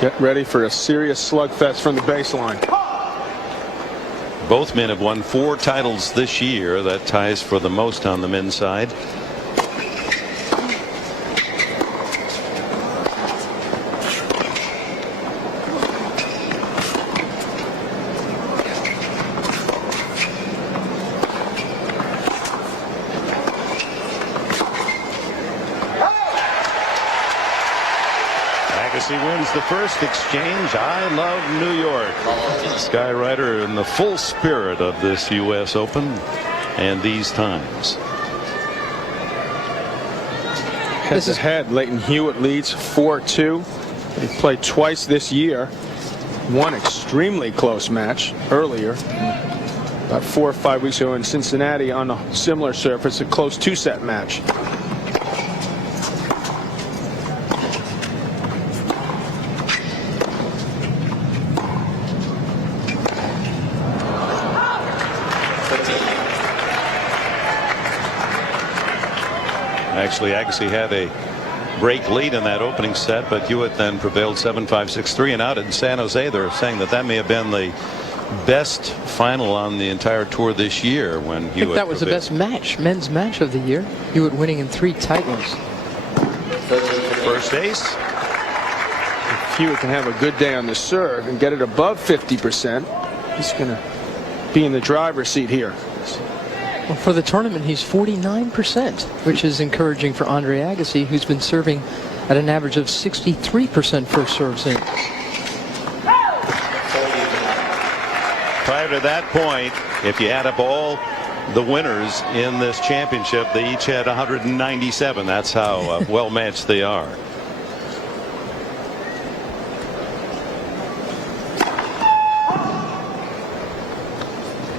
Get ready for a serious slugfest from the baseline. Both men have won 4 titles this year. That ties for the most on the men's side. Agassi wins the first exchange. I love New York. Skyrider in the full spirit of this U.S. Open and these times. Head to head, Leighton Hewitt leads 4-2. They played twice this year. One extremely close match earlier, about 4 or 5 weeks ago in Cincinnati on a similar surface, a close 2-set match. Actually, Agassi had a break lead in that opening set, but Hewitt then prevailed 7-5, 6-3. And out in San Jose, they're saying that that may have been the best final on the entire tour this year when Hewitt I think that was prevailed. the best match, men's match of the year. Hewitt winning in 3 tight ones. First ace. If Hewitt can have a good day on the serve and get it above 50%, he's going to be in the driver's seat here. Well, for the tournament, he's 49%, which is encouraging for Andre Agassi, who's been serving at an average of 63% first serves in. Prior to that point, if you add up all the winners in this championship, they each had 197. That's how well matched they are.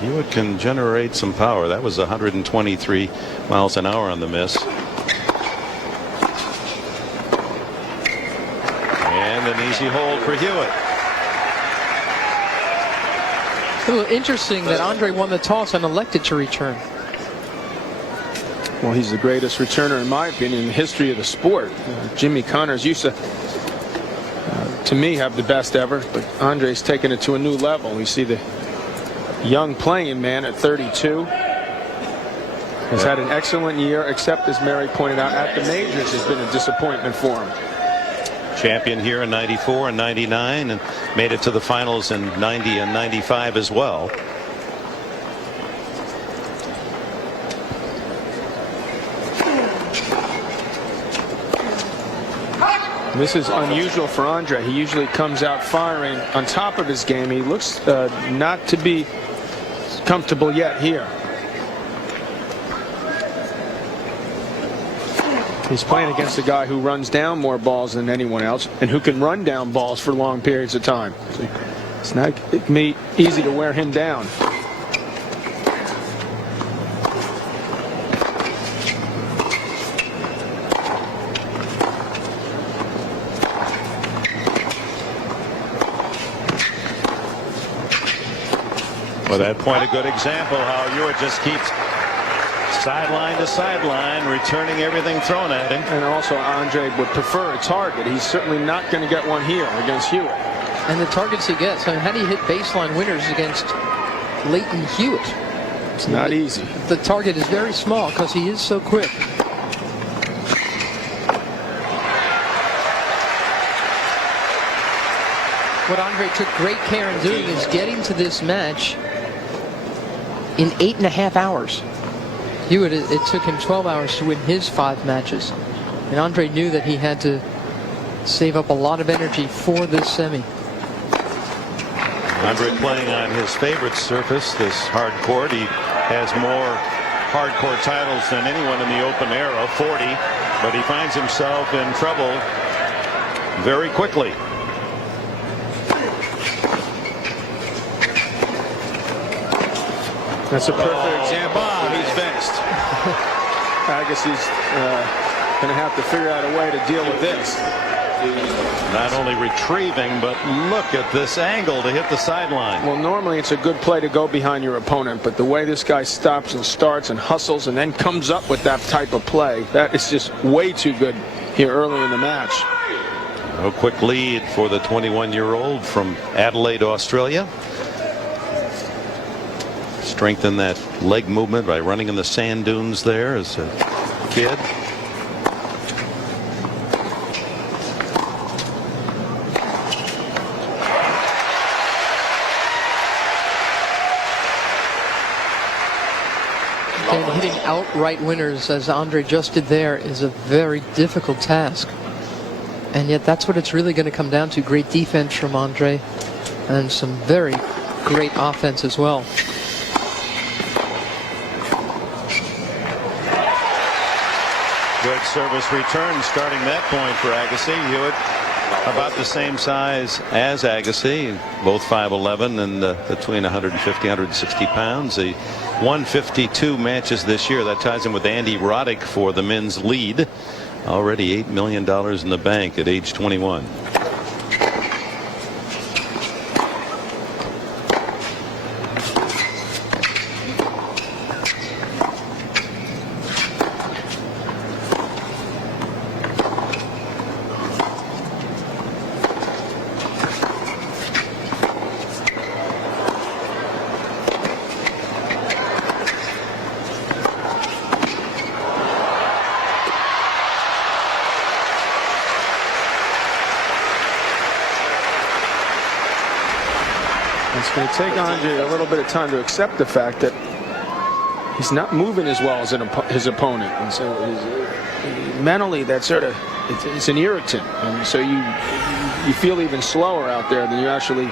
Hewitt can generate some power. That was 123 miles an hour on the miss. And an easy hold for Hewitt. A little interesting that Andre won the toss and elected to return. Well, he's the greatest returner, in my opinion, in the history of the sport. Jimmy Connors used to me, have the best ever, but Andre's taken it to a new level. We see the young playing man at 32 has had an excellent year, except, as Mary pointed out, at the majors has been a disappointment for him. Champion here in 94 and 99, and made it to the finals in 90 and 95 as well. This is unusual for Andre. He usually comes out firing on top of his game. He looks not to be comfortable yet here. He's playing against a guy who runs down more balls than anyone else and who can run down balls for long periods of time. So it's not easy to wear him down. Well, that point, a good example how Hewitt just keeps sideline to sideline, returning everything thrown at him. And also, Andre would prefer a target. He's certainly not going to get one here against Hewitt. And the targets he gets, I mean, how do you hit baseline winners against Leighton Hewitt? It's not easy. The target is very small because he is so quick. What Andre took great care in doing is getting to this match in 8.5 hours. Hewitt, it took him 12 hours to win his 5 matches. And Andre knew that he had to save up a lot of energy for this semi. Andre playing on his favorite surface, this hard court. He has more hard court titles than anyone in the Open era, 40, but he finds himself in trouble very quickly. That's a perfect example of when he's vexed. Agassi's going to have to figure out a way to deal with this. Not only retrieving, but look at this angle to hit the sideline. Well, normally it's a good play to go behind your opponent, but the way this guy stops and starts and hustles and then comes up with that type of play, that is just way too good here early in the match. No quick lead for the 21-year-old from Adelaide, Australia. Strengthen that leg movement by running in the sand dunes there as a kid. And hitting outright winners, as Andre just did there, is a very difficult task. And yet that's what it's really going to come down to. Great defense from Andre and some very great offense as well. Good service return starting that point for Agassi. Hewitt about the same size as Agassi, both 5'11" and between 150 160 pounds. He won 52 matches this year. That ties him with Andy Roddick for the men's lead. Already $8 million in the bank at age 21. It's going to take Andre a little bit of time to accept the fact that he's not moving as well as his opponent, and so mentally that sort of it's an irritant, and so you feel even slower out there than you actually,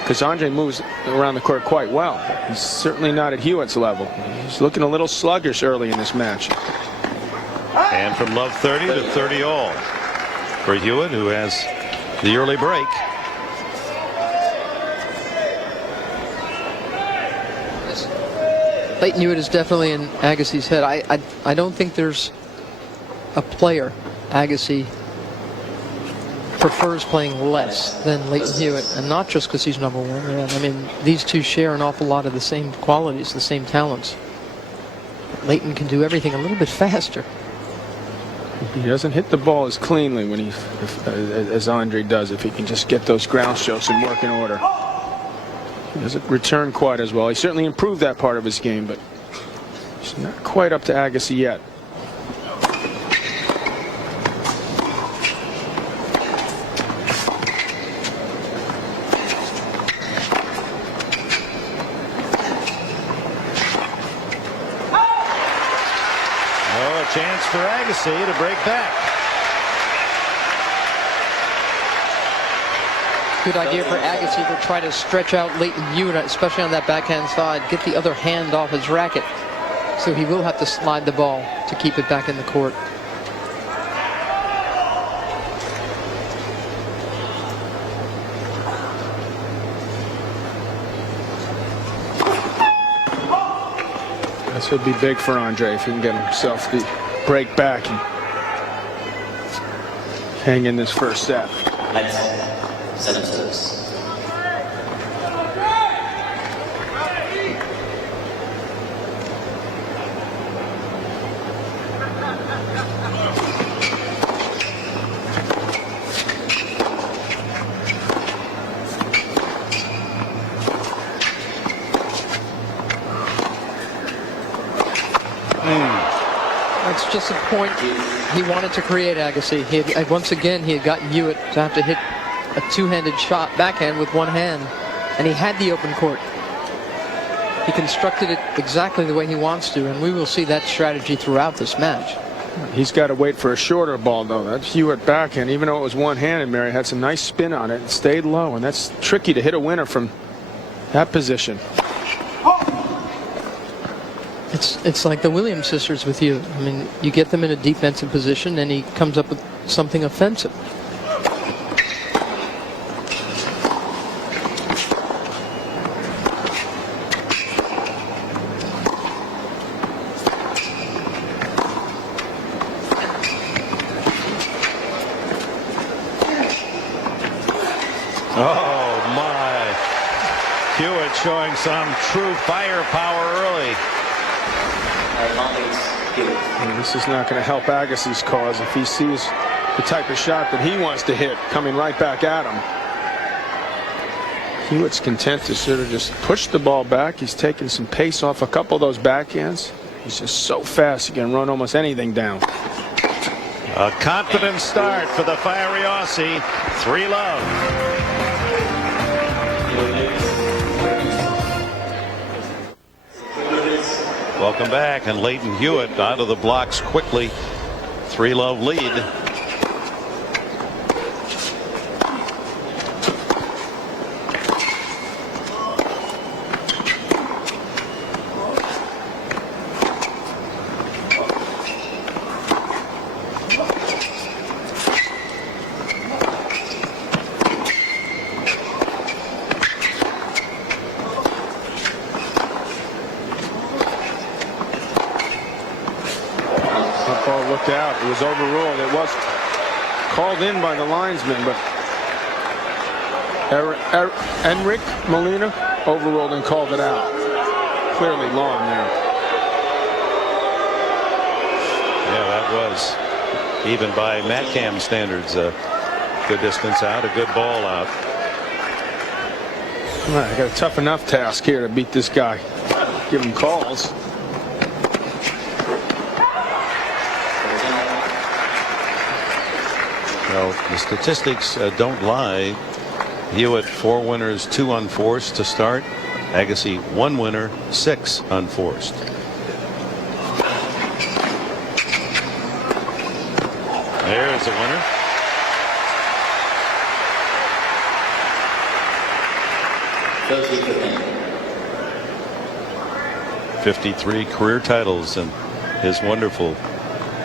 because Andre moves around the court quite well. He's certainly not at Hewitt's level. He's looking a little sluggish early in this match. And from love 30 to 30 all for Hewitt, who has the early break. Leighton Hewitt is definitely in Agassi's head. I don't think there's a player Agassi prefers playing less than Leighton Hewitt, and not just because he's number one. I mean, these two share an awful lot of the same qualities, the same talents. Leighton can do everything a little bit faster. He doesn't hit the ball as cleanly when as Andre does. If he can just get those ground strokes and work in order. He doesn't return quite as well. He certainly improved that part of his game, but he's not quite up to Agassi yet. Oh, a chance for Agassi to break back. Good idea for Agassi to try to stretch out Leighton Hewitt, especially on that backhand side, get the other hand off his racket. So he will have to slide the ball to keep it back in the court. This would be big for Andre if he can get himself the break back and hang in this first set. Senators. That's just a point he wanted to create, Agassi. Once again, he had gotten Hewitt to have to hit a two-handed shot backhand with one hand, and he had the open court. He constructed it exactly the way he wants to, and we will see that strategy throughout this match. He's got to wait for a shorter ball, though. That Hewitt backhand, even though it was one-handed, Mary, had some nice spin on it. It stayed low, and that's tricky to hit a winner from that position. It's like the Williams sisters with you. I mean, you get them in a defensive position, and he comes up with something offensive. Oh my. Hewitt showing some true firepower early. And this is not going to help Agassi's cause if he sees the type of shot that he wants to hit, coming right back at him. Hewitt's content to sort of just push the ball back. He's taking some pace off a couple of those backhands. He's just so fast he can run almost anything down. A confident start for the fiery Aussie. 3-love. Welcome back, and Leighton Hewitt out of the blocks quickly. 3-love lead. Ball looked out. It was overruled. It was called in by the linesman, but Enric Molina overruled and called it out. Clearly lawn there. Yeah, that was, even by Matcam standards, a good distance out, a good ball out. All right, I got a tough enough task here to beat this guy. Give him calls. Well, the statistics don't lie. Hewitt 4 winners, 2 unforced to start. Agassi 1 winner, 6 unforced. There's the winner. '53 career titles and his wonderful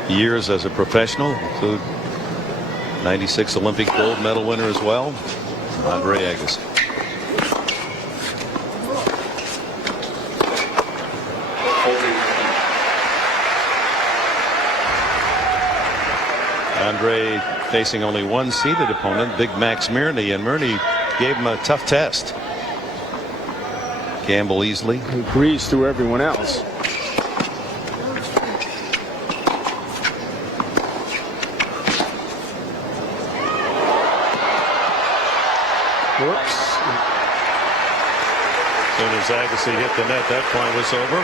years as a professional include '96 Olympic gold medal winner as well, Andre Agassi. Andre facing only one seeded opponent, Big Max Mirny, and Mirny gave him a tough test. Gamble easily. He breezed through everyone else. Whoops. As soon as Agassi hit the net, that point was over.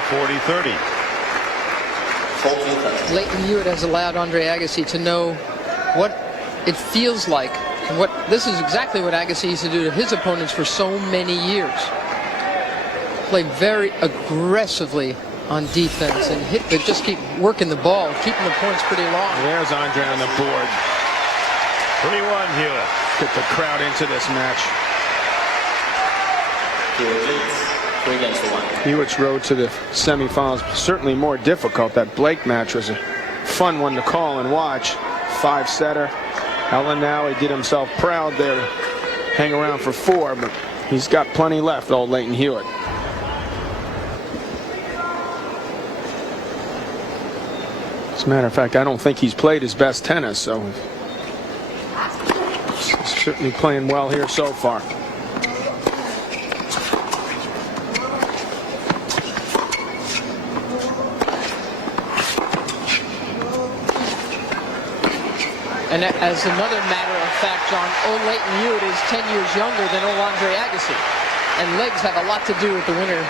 40-30. Leighton Hewitt has allowed Andre Agassi to know what it feels like, and what this is exactly what Agassi used to do to his opponents for so many years. Play very aggressively on defense and just keep working the ball, keeping the points pretty long. There's Andre on the board. 3-1 Hewitt. Get the crowd into this match. Hewitt's road to the semifinals certainly more difficult. That Blake match was a fun one to call and watch. 5-setter. Alan now, he did himself proud there to hang around for 4, but he's got plenty left, old Leighton Hewitt. As a matter of fact, I don't think he's played his best tennis, so he's certainly playing well here so far. And as another matter of fact, John, old Leighton Hewitt is 10 years younger than old Andre Agassi. And legs have a lot to do with the winner,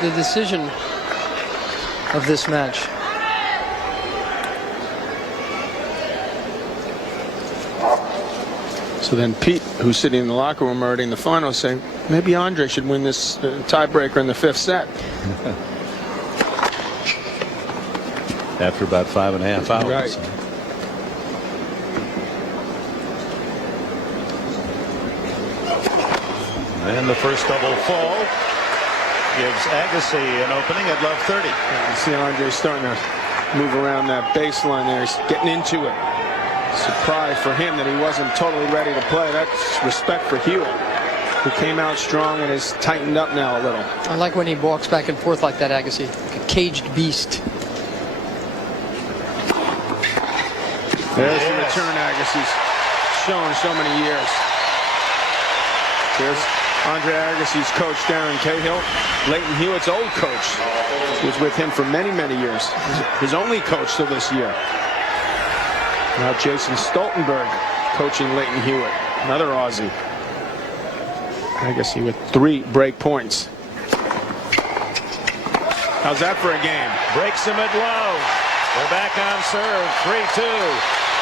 the decision of this match. So then Pete, who's sitting in the locker room already in the final, saying maybe Andre should win this tiebreaker in the 5th set. After about 5.5 hours. Right. And the first double fall gives Agassi an opening at love 30. You see Andre starting to move around that baseline there. He's getting into it. Surprise for him that he wasn't totally ready to play. That's respect for Hewitt, who came out strong and has tightened up now a little. I like when he walks back and forth like that, Agassi, like a caged beast. There's the return Agassi's shown so many years. There's Andre Agassi's coach, Darren Cahill. Leighton Hewitt's old coach was with him for many, many years. His only coach till this year. Now Jason Stoltenberg coaching Leighton Hewitt, another Aussie. Agassi with 3 break points. How's that for a game? Breaks him at low. They're back on serve. 3-2.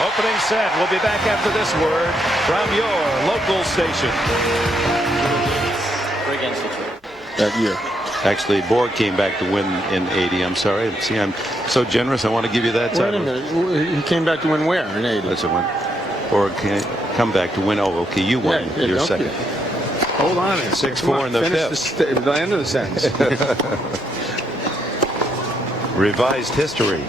Opening set. We'll be back after this word from your local station. That year. Actually, Borg came back to win in 80. I'm sorry. See, I'm so generous. I want to give you that Wait a title. minute. He came back to win where in 80? That's a win. Borg can't come back to win. Oh, okay. You won. Yeah, You're don't second. Hold on. 6-4 in the fifth. The end of the sentence. Revised history.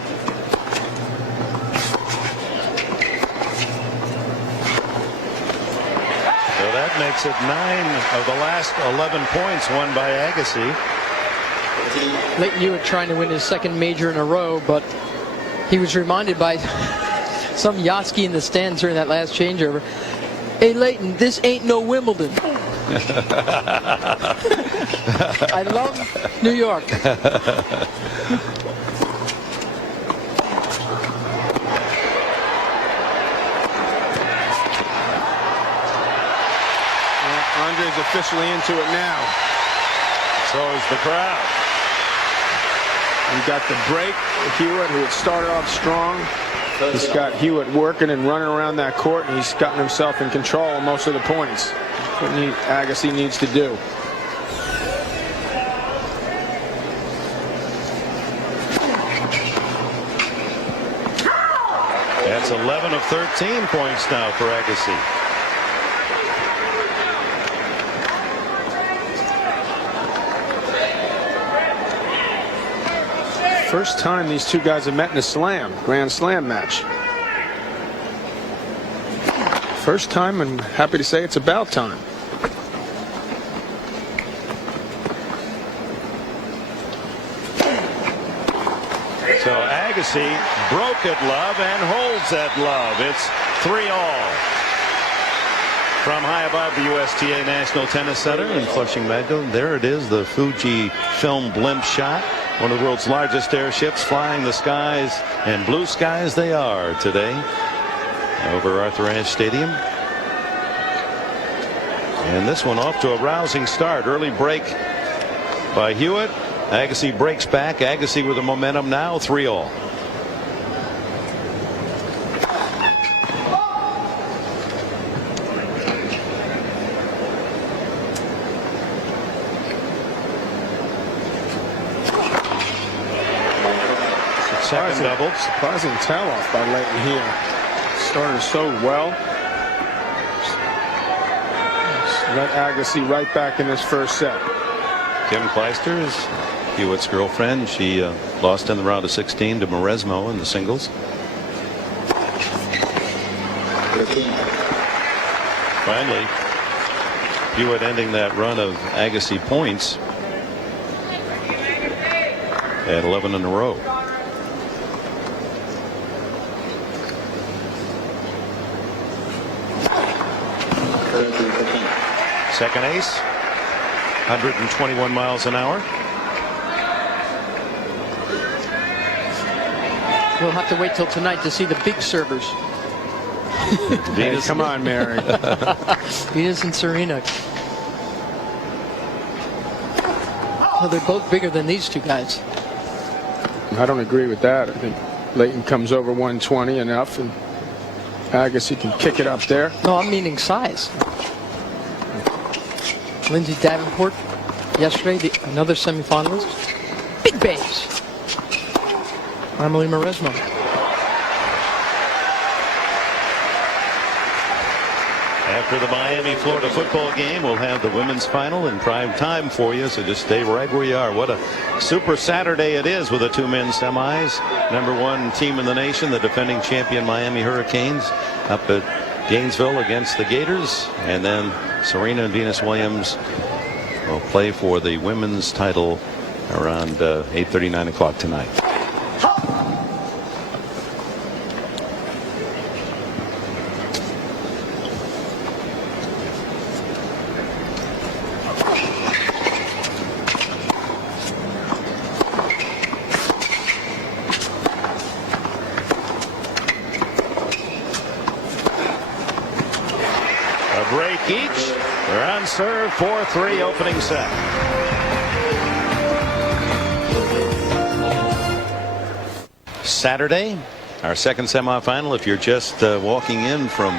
So that makes it 9 of the last 11 points won by Agassi. Leighton Hewitt trying to win his second major in a row, but he was reminded by some Yosky in the stands during that last changeover. Hey, Leighton, this ain't no Wimbledon. I love New York. Andre's officially into it now. So is the crowd. You got the break. Hewitt, who had started off strong. He's got Hewitt working and running around that court, and he's gotten himself in control of most of the points. What Agassi needs to do. That's 11 of 13 points now for Agassi. First time these two guys have met in a Grand Slam match. First time, and happy to say it's about time. So Agassi broke at love and holds at love. It's 3-all. From high above the USTA National Tennis Center in Flushing Meadow, there it is, the Fuji film blimp shot. One of the world's largest airships flying the skies, and blue skies they are today over Arthur Ashe Stadium. And this one off to a rousing start. Early break by Hewitt. Agassi breaks back. Agassi with the momentum now, 3-all. Second double. Surprising tell-off by Leighton here. Started so well. Let Agassi right back in this first set. Kim Kleister is Hewitt's girlfriend. She lost in the round of 16 to Mauresmo in the singles. Finally, Hewitt ending that run of Agassi points at 11 in a row. Second ace, 121 miles an hour. We'll have to wait till tonight to see the big servers. Hey, come on, Mary. Venus and Serena. Well, they're both bigger than these two guys. I don't agree with that. I think Leighton comes over 120 enough, and Agassi can kick it up there. No, I'm meaning size. Lindsay Davenport yesterday, another semifinalist. Big base. Emily Mauresmo. After the Miami-Florida football game, we'll have the women's final in prime time for you, so just stay right where you are. What a super Saturday it is with the two men's semis. #1 team in the nation, the defending champion Miami Hurricanes, up at Gainesville against the Gators, and then Serena and Venus Williams will play for the women's title around 8:30, 9 o'clock tonight. break each. They're on serve, 4-3 opening set. Saturday, our second semifinal. If you're just walking in from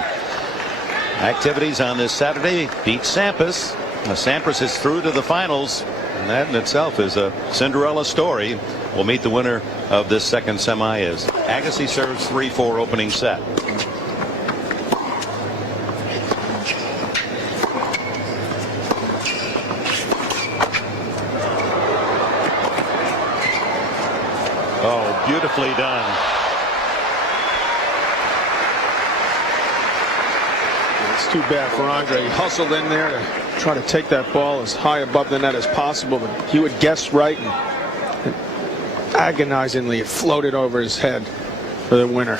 activities on this Saturday, Pete Sampras. Sampras is through to the finals, and that in itself is a Cinderella story. We'll meet the winner of this second semi as Agassi serves 3-4 opening set. Oh, beautifully done. It's too bad for Andre. He hustled in there to try to take that ball as high above the net as possible, but Hewitt guessed right, and agonizingly it floated over his head for the winner.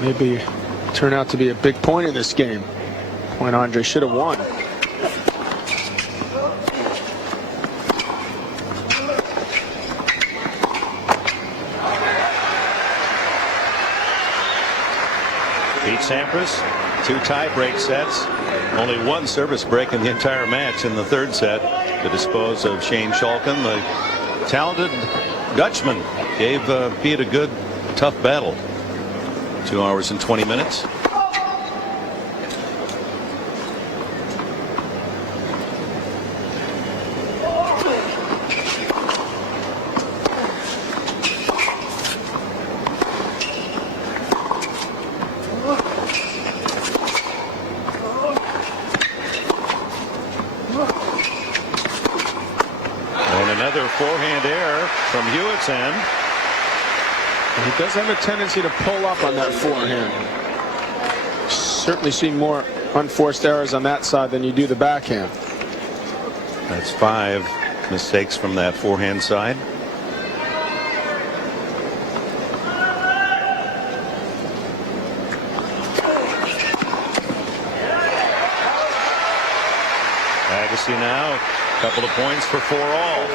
Maybe turn out to be a big point in this game. Point Andre should have won. Pete Sampras, 2 tie-break sets, only 1 service break in the entire match in the third set to dispose of Shane Shulkin. The talented Dutchman gave Pete a good, tough battle. 2 hours and 20 minutes. Another forehand error from Hewitt's end. He does have a tendency to pull up on that forehand. Certainly see more unforced errors on that side than you do the backhand. That's 5 mistakes from that forehand side. Agassi now, a couple of points for 4-all.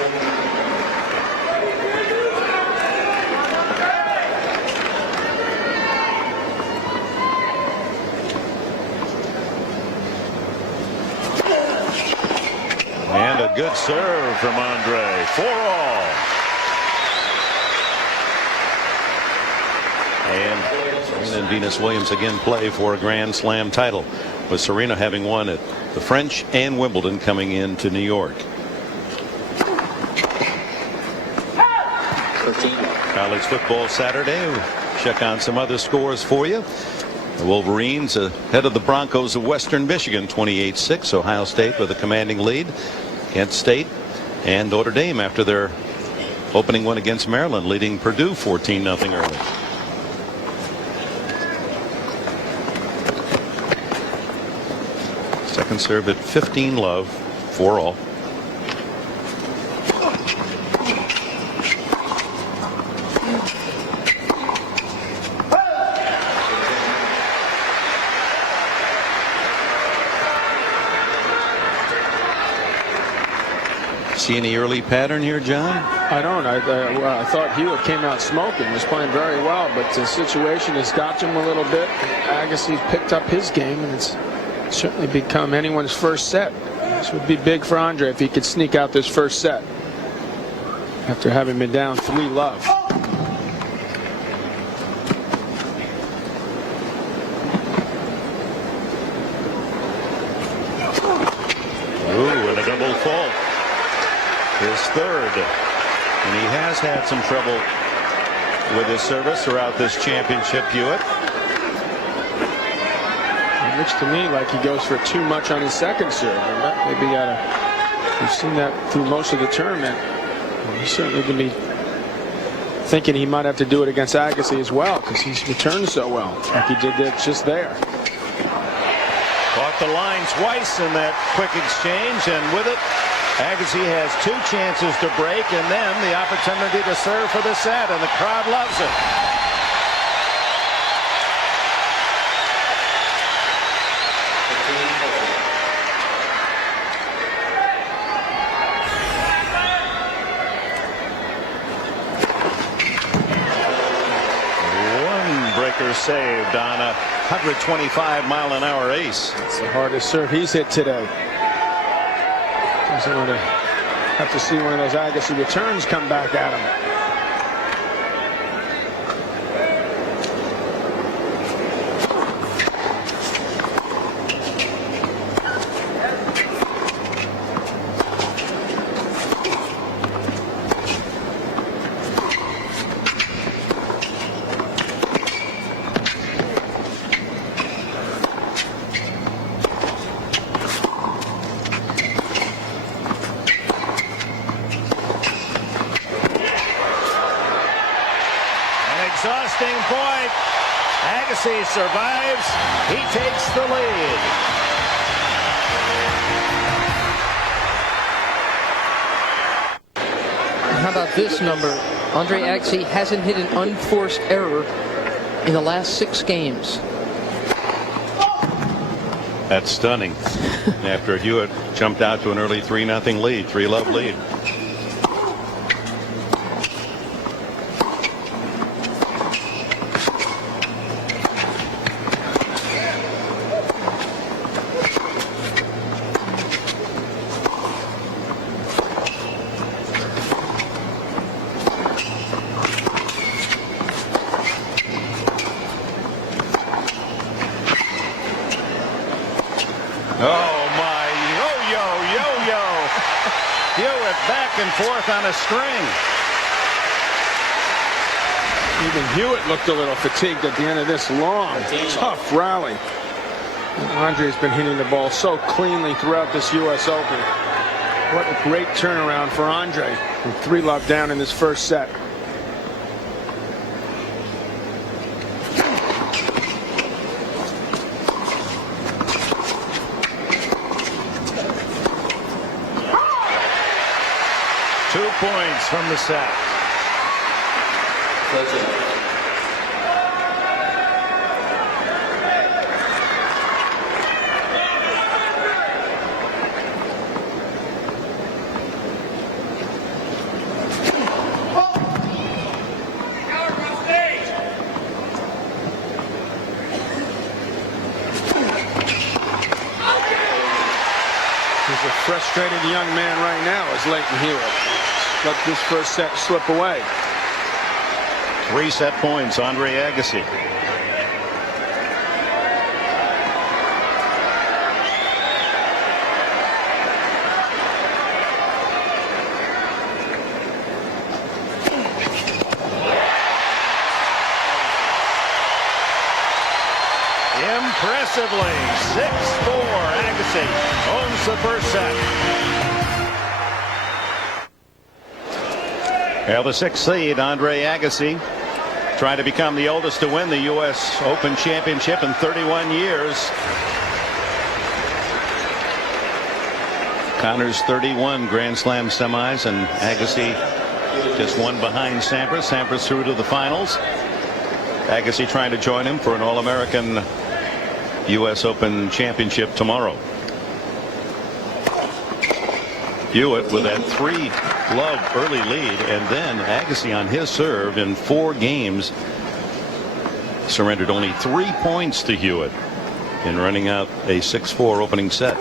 And a good serve from Andre. 4-all. And Serena and Venus Williams again play for a Grand Slam title, with Serena having won at the French and Wimbledon coming into New York. College football Saturday. We'll check on some other scores for you. The Wolverines ahead of the Broncos of Western Michigan 28-6. Ohio State with a commanding lead. Kent State and Notre Dame after their opening one against Maryland, leading Purdue 14-0 early. Second serve at 15 love, 4-all. See any early pattern here, John? I don't. I thought Hewitt came out smoking, was playing very well, but the situation has got to him a little bit. Agassi picked up his game, and it's certainly become anyone's first set. This would be big for Andre if he could sneak out this first set after having been down 3 love. Ooh, and a double fault. His third. And he has had some trouble with his service throughout this championship, Hewitt. It looks to me like he goes for too much on his second serve. And maybe we've seen that through most of the tournament. He's certainly going to be thinking he might have to do it against Agassi as well, because he's returned so well, like he did that just there. Caught the line twice in that quick exchange, and with it, Agassi has 2 chances to break, and then the opportunity to serve for the set, and the crowd loves it. saved on a 125-mile-an-hour ace. It's the hardest serve he's hit today. Doesn't want to have to see one of those Agassi returns come back at him. Exhausting point. Agassi survives. He takes the lead. How about this number? Andre Agassi hasn't hit an unforced error in the last 6 games. That's stunning. After Hewitt jumped out to an early 3-0 lead, 3-love lead. Oh my, yo-yo. Hewitt back and forth on a string. Even Hewitt looked a little fatigued at the end of this long, tough rally. And Andre's been hitting the ball so cleanly throughout this U.S. Open. What a great turnaround for Andre. From 3-love down in this first set. Two points from the set. He's a frustrated young man right now, is Leighton Hewitt. Let this first set slip away. 3 set points, Andre Agassi. Impressively, 6-4. Agassi owns the first set. Well, the 6th seed, Andre Agassi, trying to become the oldest to win the U.S. Open Championship in 31 years. Connors 31 Grand Slam semis, and Agassi just one behind Sampras. Sampras through to the finals. Agassi trying to join him for an All-American U.S. Open Championship tomorrow. Hewitt with that 3-love early lead, and then Agassi on his serve in 4 games surrendered only 3 points to Hewitt in running out a 6-4 opening set.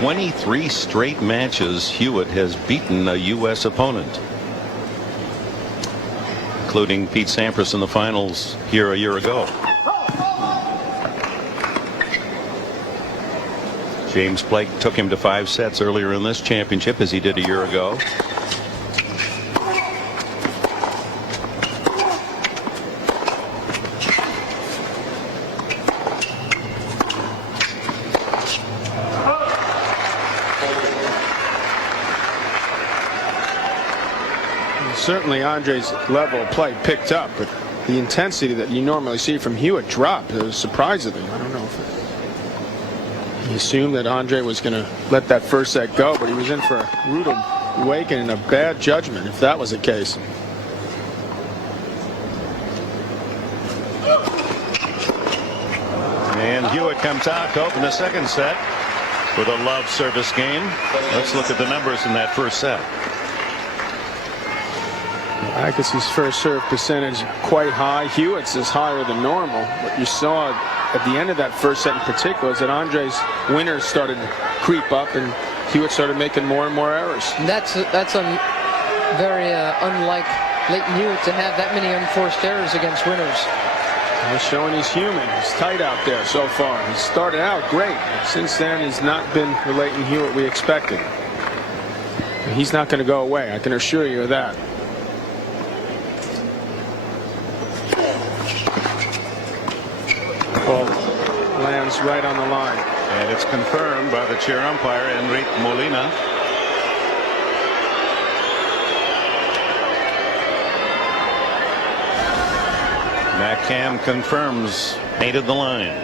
"23 straight matches Hewitt has beaten a U.S. opponent, including Pete Sampras in the finals here a year ago. James Blake took him to 5 sets earlier in this championship, as he did a year ago. Certainly Andre's level of play picked up, but the intensity that you normally see from Hewitt dropped surprisingly. I don't know if he assumed that Andre was going to let that first set go, but he was in for a rude awakening of bad judgment if that was the case. And Hewitt comes out to open the second set. with a love service game. Let's look at the numbers in that first set. Agassi's first serve percentage quite high. Hewitt's is higher than normal. What you saw at the end of that first set in particular is that Andre's winners started to creep up and Hewitt started making more and more errors. And that's very unlike Leighton Hewitt to have that many unforced errors against winners. He's showing he's human. He's tight out there so far. He started out great. Since then, he's not been the Leighton Hewitt we expected. He's not going to go away. I can assure you of that. Ball lands right on the line. And it's confirmed by the chair umpire, Enrique Molina. Matt Cam confirms painted the line.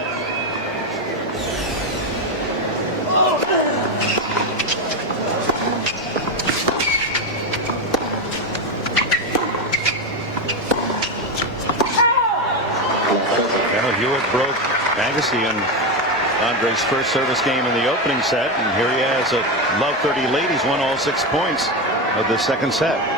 Well, Hewitt broke Agassi and Andre's first service game in the opening set, and here he has a love 30 lead. He's won all 6 points of the second set.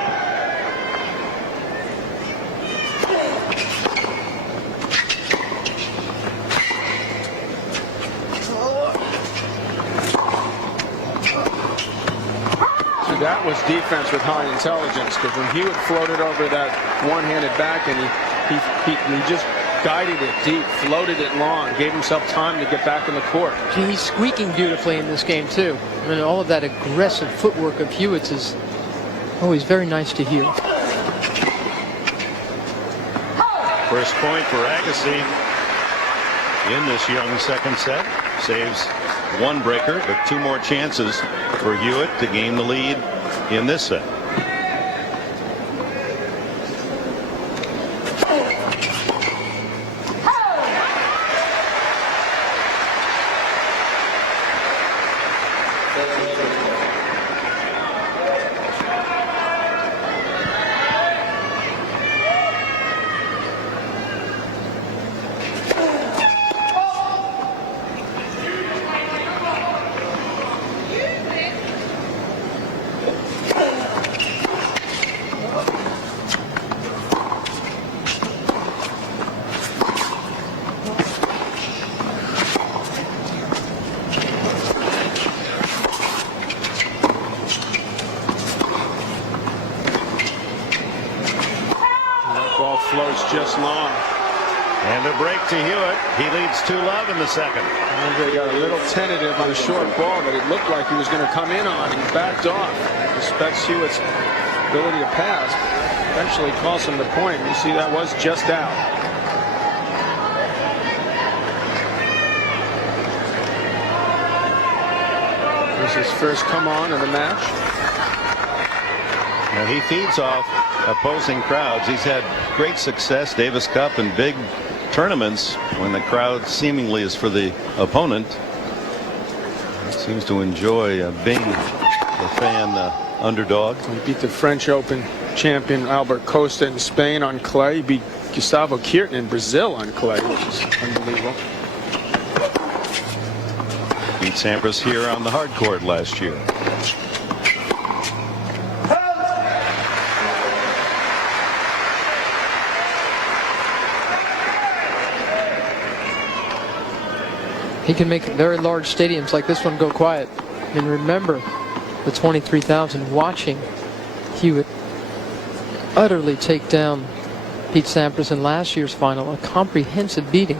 That was defense with high intelligence, because when Hewitt floated over that one-handed backhand, he just guided it deep, floated it long, gave himself time to get back in the court. He's squeaking beautifully in this game too. I mean, all of that aggressive footwork of Hewitt's is always very nice to hear. First point for Agassi in this young second set. Saves one breaker, but 2 more chances for Hewitt to gain the lead in this set. Ball floats just long. And a break to Hewitt. He leads 2-love in the second. Andre got a little tentative on a short ball that it looked like he was going to come in on. He backed off. Respects Hewitt's ability to pass. Eventually cost him the point. You see that was just out. This is his first come on of the match. And he feeds off opposing crowds. He's had great success, Davis Cup and big tournaments, when the crowd seemingly is for the opponent. He seems to enjoy being the fan underdog. He beat the French Open champion Albert Costa in Spain on clay. He beat Gustavo Kuerten in Brazil on clay, which is unbelievable. Beat Sampras here on the hard court last year. He can make very large stadiums like this one go quiet. And remember the 23,000 watching Hewitt utterly take down Pete Sampras in last year's final. A comprehensive beating.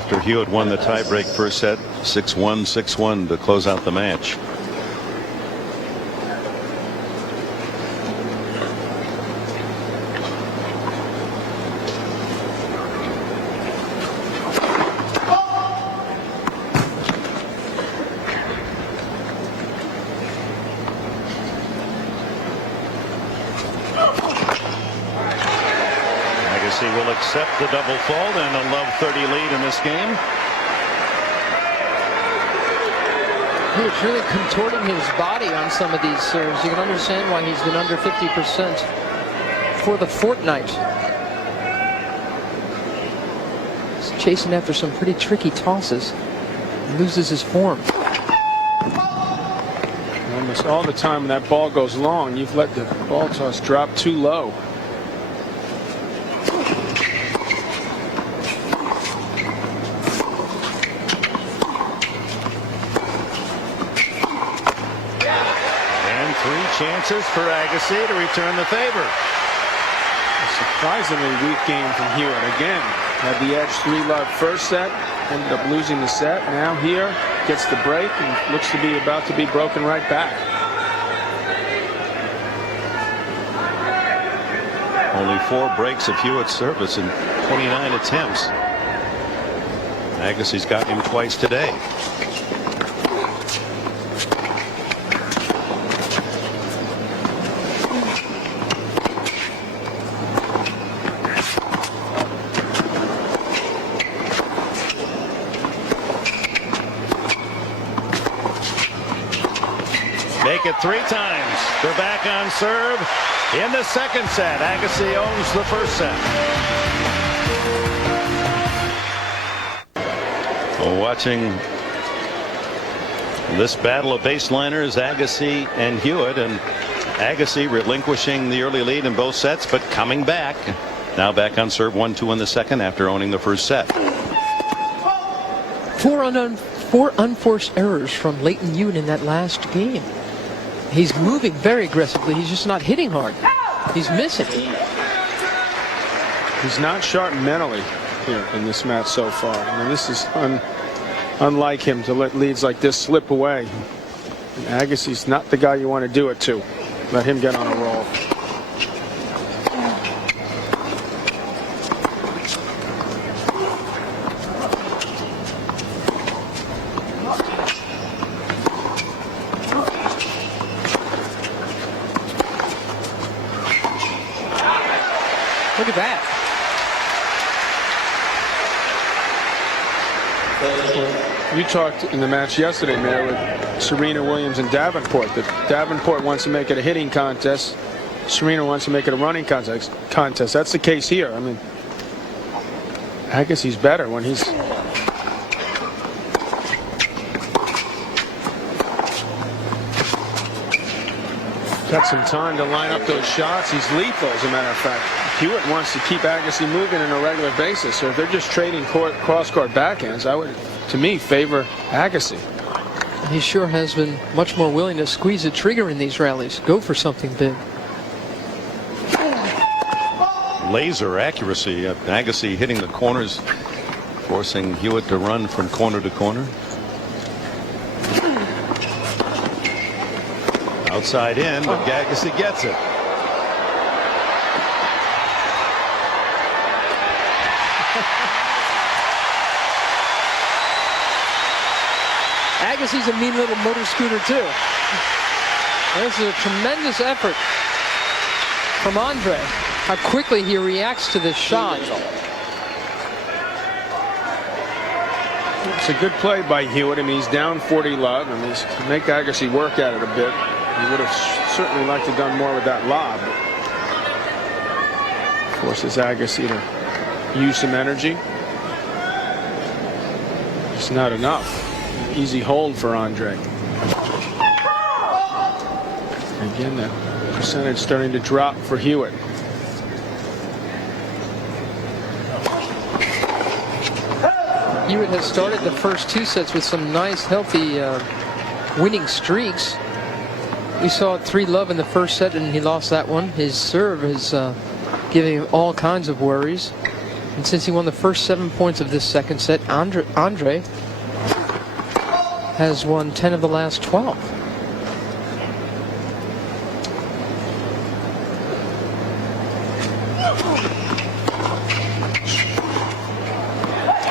After Hewitt won the tiebreak first set, 6-1, 6-1 to close out the match. He will accept the double fault and a love 30 lead in this game. He was really contorting his body on some of these serves. You can understand why he's been under 50% for the fortnight. He's chasing after some pretty tricky tosses. loses his form. Almost all the time when that ball goes long, you've let the ball toss drop too low. And 3 chances for Agassi to return the favor. A surprisingly weak game from Hewitt. Again, had the edge 3-love first set, ended up losing the set. Now here, gets the break and looks to be about to be broken right back. Only 4 breaks of Hewitt's service in 29 attempts. Agassi's got him twice today. Make it 3 times. They're back on serve in the second set. Agassi owns the first set. Watching this battle of baseliners, Agassi and Hewitt, and Agassi relinquishing the early lead in both sets, but coming back. Now back on serve 1-2 in the second after owning the first set. 4 unforced errors from Leighton Hewitt in that last game. He's moving very aggressively. He's just not hitting hard. He's missing. He's not sharp mentally here in this match so far. I mean, this is unlike him to let leads like this slip away. And Agassi's not the guy you want to do it to. Let him get on a roll. Look at that. You talked in the match yesterday, Mayor, with Serena Williams and Davenport, that Davenport wants to make it a hitting contest. Serena wants to make it a running contest. That's the case here. I mean, Agassi's better when he's... got some time to line up those shots. He's lethal, as a matter of fact. Hewitt wants to keep Agassi moving on a regular basis. So if they're just trading cross-court backhands, I would, to me, favor Agassi. He sure has been much more willing to squeeze the trigger in these rallies. Go for something big. Laser accuracy. Agassi hitting the corners, forcing Hewitt to run from corner to corner. Outside in, but Agassi gets it. Agassi's a mean little motor scooter too. This is a tremendous effort from Andre. How quickly he reacts to this shot. It's a good play by Hewitt. I mean, he's down 40-love. I mean, to make Agassi work at it a bit. He would have certainly liked to have done more with that lob. Forces Agassi to use some energy. It's not enough. Easy hold for Andre. Again, that percentage starting to drop for Hewitt. Hewitt has started the first 2 sets with some nice, healthy winning streaks. We saw 3-love in the first set, and he lost that one. His serve is giving him all kinds of worries. And since he won the first 7 points of this second set, Andre has won 10 of the last 12.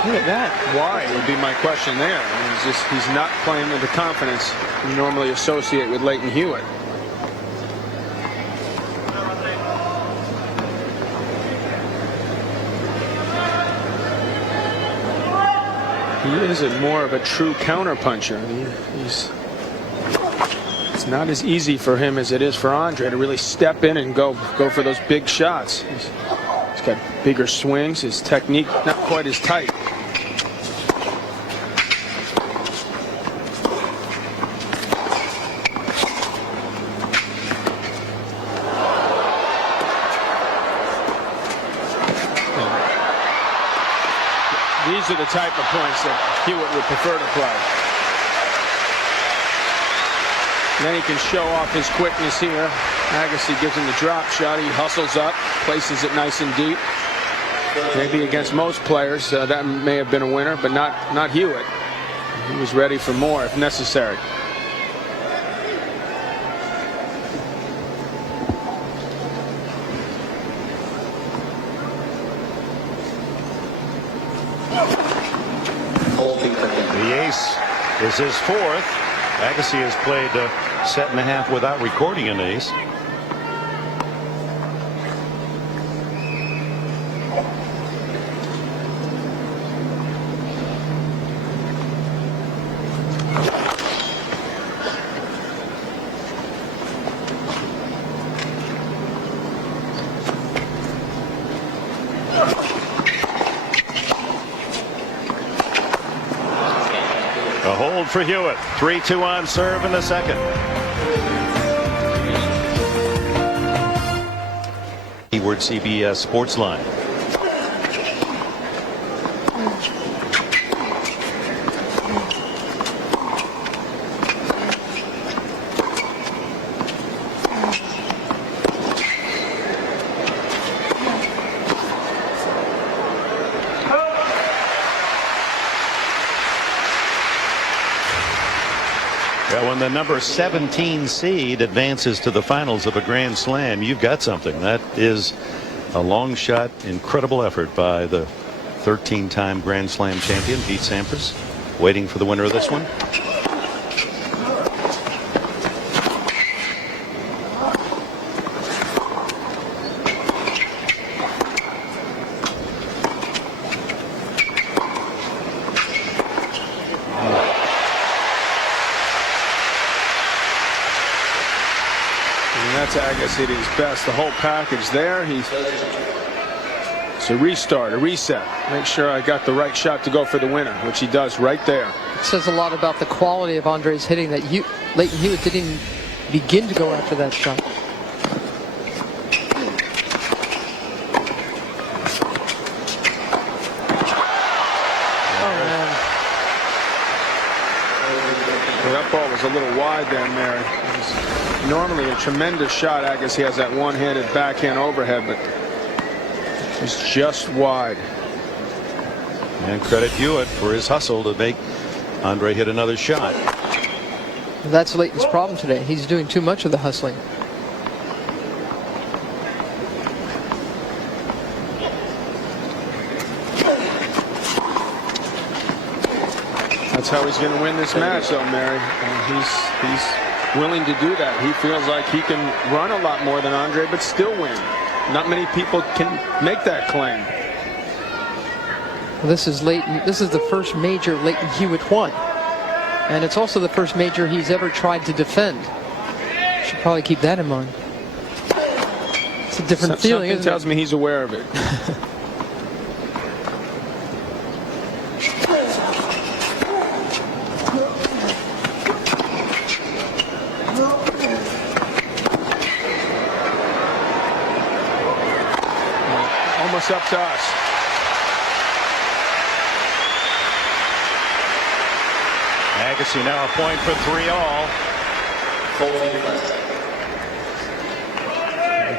Look at that. Why would be my question there. I mean, he's not playing with the confidence you normally associate with Leighton Hewitt. He is more of a true counterpuncher. It's not as easy for him as it is for Andre to really step in and go for those big shots. He's got bigger swings. His technique not quite as tight. those are the type of points that Hewitt would prefer to play. And then he can show off his quickness here. Agassi gives him the drop shot. He hustles up, places it nice and deep. Maybe against most players that may have been a winner, but not Hewitt. He was ready for more if necessary. The ace is his fourth. Agassi has played a set and a half without recording an ace. A hold for Hewitt. 3-2 on serve in the second. Keyword CBS Sports Line. When the number 17 seed advances to the finals of a Grand Slam, you've got something. That is a long shot, incredible effort by the 13-time Grand Slam champion, Pete Sampras, waiting for the winner of this one. That's Agassi at his best. The whole package there. It's a restart, a reset. Make sure I got the right shot to go for the winner, which he does right there. It says a lot about the quality of Andre's hitting that Leighton Hewitt didn't even begin to go after that shot. That ball was a little wide there, Mary. It was normally a tremendous shot. Agassi has that one-handed backhand overhead, but it was just wide. And credit Hewitt for his hustle to make Andre hit another shot. That's Leighton's problem today. He's doing too much of the hustling. That's how he's going to win this match, though, Mary. And he's willing to do that. He feels like he can run a lot more than Andre, but still win. Not many people can make that claim. Well, this is Leighton. This is the first major Leighton Hewitt won, and it's also the first major he's ever tried to defend. Should probably keep that in mind. It's a different feeling. Something tells me he's aware of it. Almost up to us. Agassi now a point for 3-all.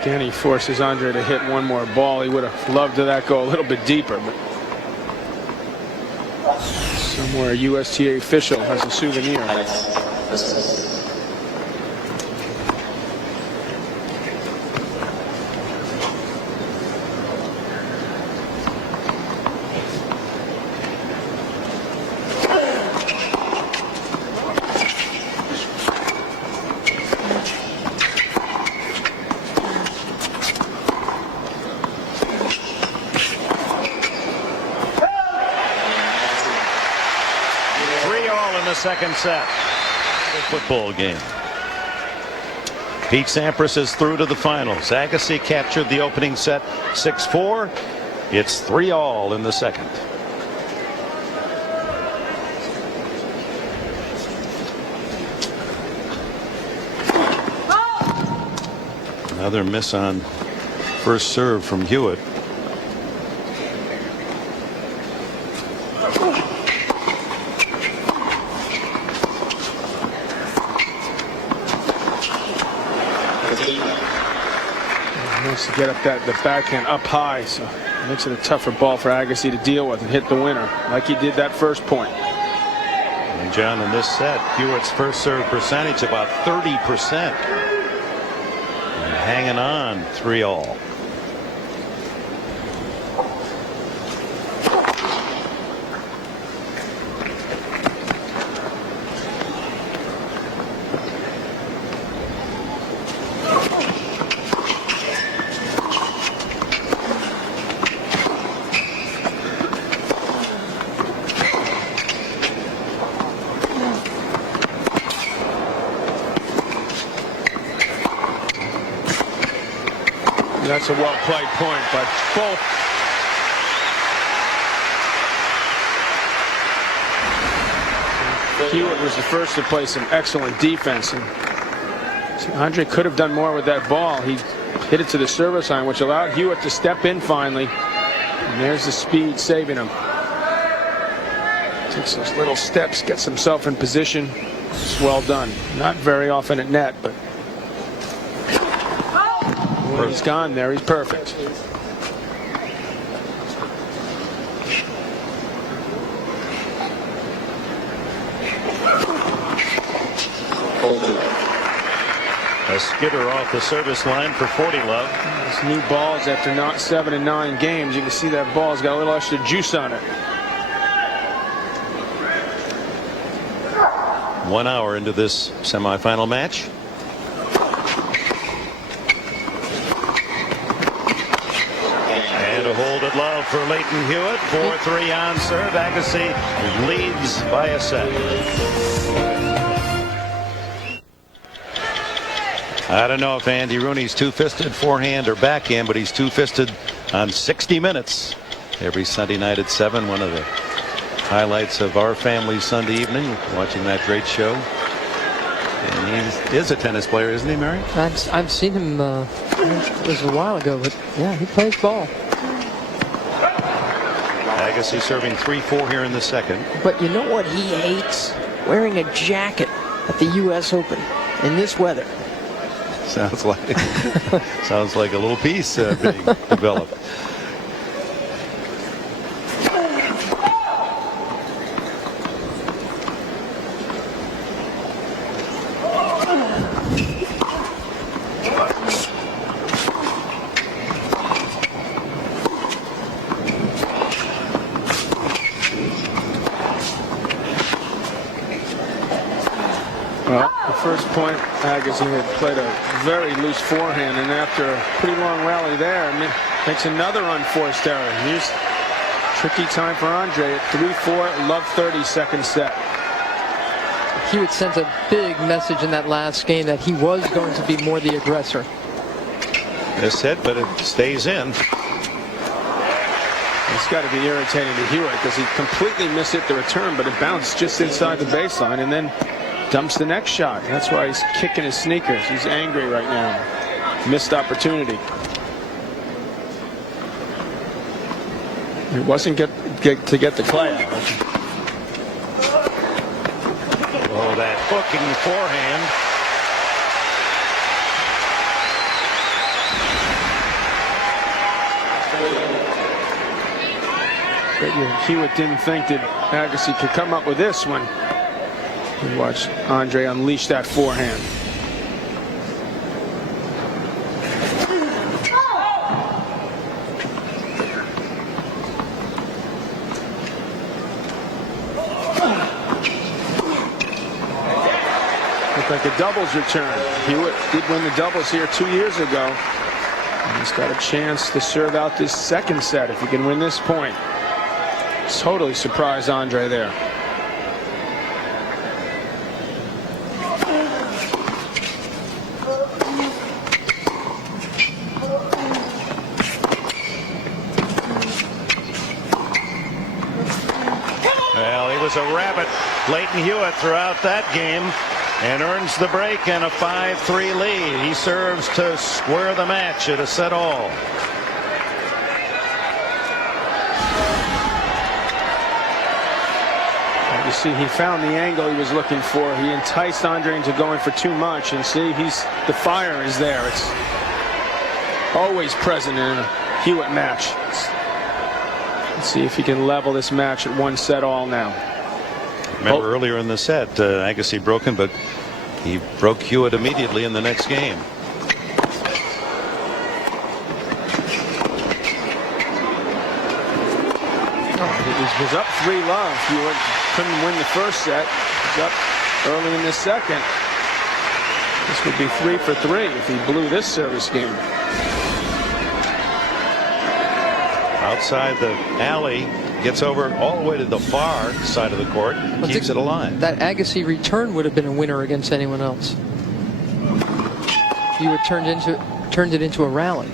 Again, he forces Andre to hit one more ball. He would have loved to that go a little bit deeper, but somewhere a USTA official has a souvenir. Second set. Football game. Pete Sampras is through to the finals. Agassi captured the opening set 6-4. It's 3-all in the second. Another miss on first serve from Hewitt. He wants to get up the backhand up high, so it makes it a tougher ball for Agassi to deal with and hit the winner like he did that first point. And John, in this set, Hewitt's first serve percentage about 30%. And hanging on 3-all. That's a well-played point, but both. Hewitt was the first to play some excellent defense. And Andre could have done more with that ball. He hit it to the service line, which allowed Hewitt to step in finally. And there's the speed saving him. Takes those little steps, gets himself in position. It's well done. Not very often at net, but when he's gone there, he's perfect. A skitter off the service line for 40 love. These new balls after not 7 and 9 games, you can see that ball's got a little extra juice on it. 1 hour into this semifinal match. And a hold at love for Leighton Hewitt. 4-3 on serve. Agassi leads by a set. I don't know if Andy Rooney's two-fisted forehand or backhand, but he's two-fisted on 60 Minutes every Sunday night at 7. One of the highlights of our family's Sunday evening, watching that great show. And he is a tennis player, isn't he, Mary? I've seen him. It was a while ago, but yeah, he plays ball. Agassi serving 3-4 here in the second. But you know what he hates? Wearing a jacket at the U.S. Open in this weather. Sounds like a little piece being developed. Well, the first point, Agassi had played a very loose forehand, and after a pretty long rally there, makes another unforced error. Here's tricky time for Andre at 3-4, love 30, second set. Hewitt sent a big message in that last game that he was going to be more the aggressor. This hit, but it stays in. It's got to be irritating to Hewitt because he completely missed the return, but it bounced just inside the baseline and then dumps the next shot. That's why he's kicking his sneakers. He's angry right now. Missed opportunity. It wasn't to get the clay out. Oh, that hooking forehand. Hewitt didn't think that Agassi could come up with this one. You watch Andre unleash that forehand. Looked like a doubles return. Hewitt did win the doubles here 2 years ago. And he's got a chance to serve out this second set if he can win this point. Totally surprised Andre there. Well, he was a rabbit, Leighton Hewitt, throughout that game, and earns the break and a 5-3 lead. He serves to square the match at a set all. See, he found the angle he was looking for. He enticed Andre into going for too much, and see, the fire is there. It's always present in a Hewitt match. Let's see if he can level this match at 1 set all now. Remember earlier in the set, Agassi broken, but he broke Hewitt immediately in the next game. He was up 3-love. Hewitt couldn't win the first set. He's up early in the second. This would be 3 for 3 if he blew this service game. Outside the alley, gets over all the way to the far side of the court, keeps it alive. That Agassi return would have been a winner against anyone else. Hewitt turned it into a rally.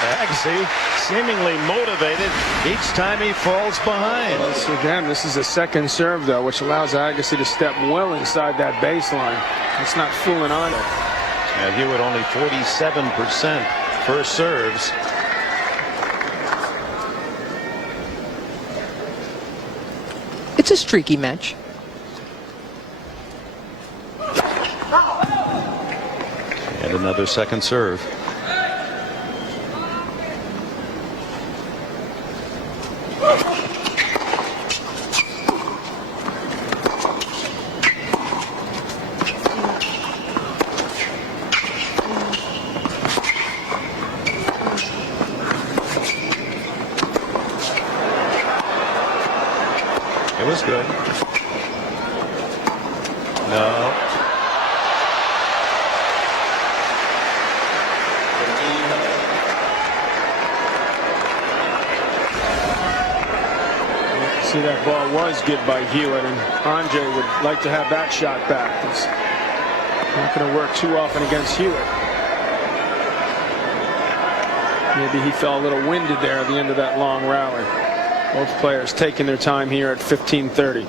Agassi seemingly motivated each time he falls behind. So again, this is a second serve, though, which allows Agassi to step well inside that baseline. It's not fooling on it. Now Hewitt only 47% first serves. It's a streaky match. And another second serve. It was good. No. See, that ball was good by Hewitt, and Andre would like to have that shot back. It's not going to work too often against Hewitt. Maybe he felt a little winded there at the end of that long rally. Both players taking their time here at 15:30.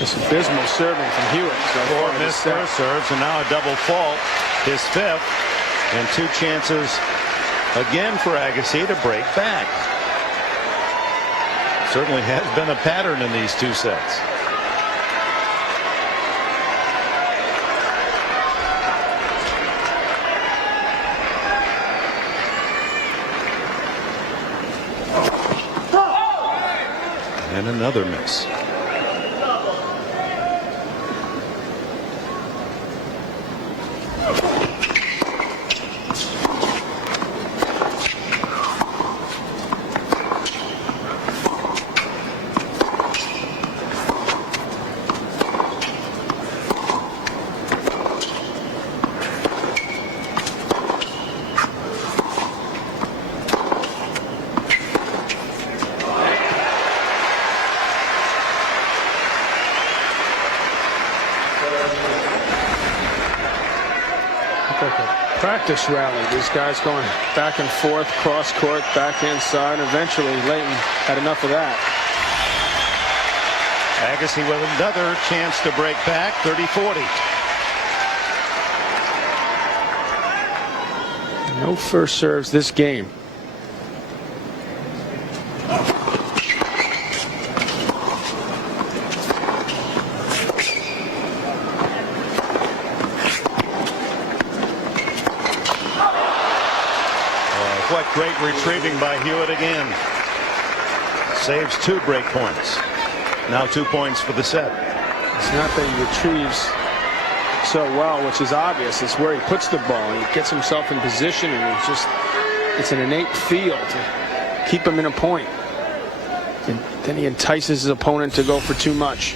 This abysmal serving from Hewitt. So 4 missed first serves, and now a double fault, his 5th, and 2 chances again for Agassi to break back. Certainly has been a pattern in these 2 sets. And another miss. Practice rally. These guys going back and forth, cross court, backhand side. Eventually, Leighton had enough of that. Agassi with another chance to break back, 30-40. No first serves this game. What great retrieving by Hewitt again. Saves 2 break points. Now 2 points for the set. It's not that he retrieves so well, which is obvious. It's where he puts the ball and he gets himself in position, and it's an innate feel to keep him in a point. And then he entices his opponent to go for too much.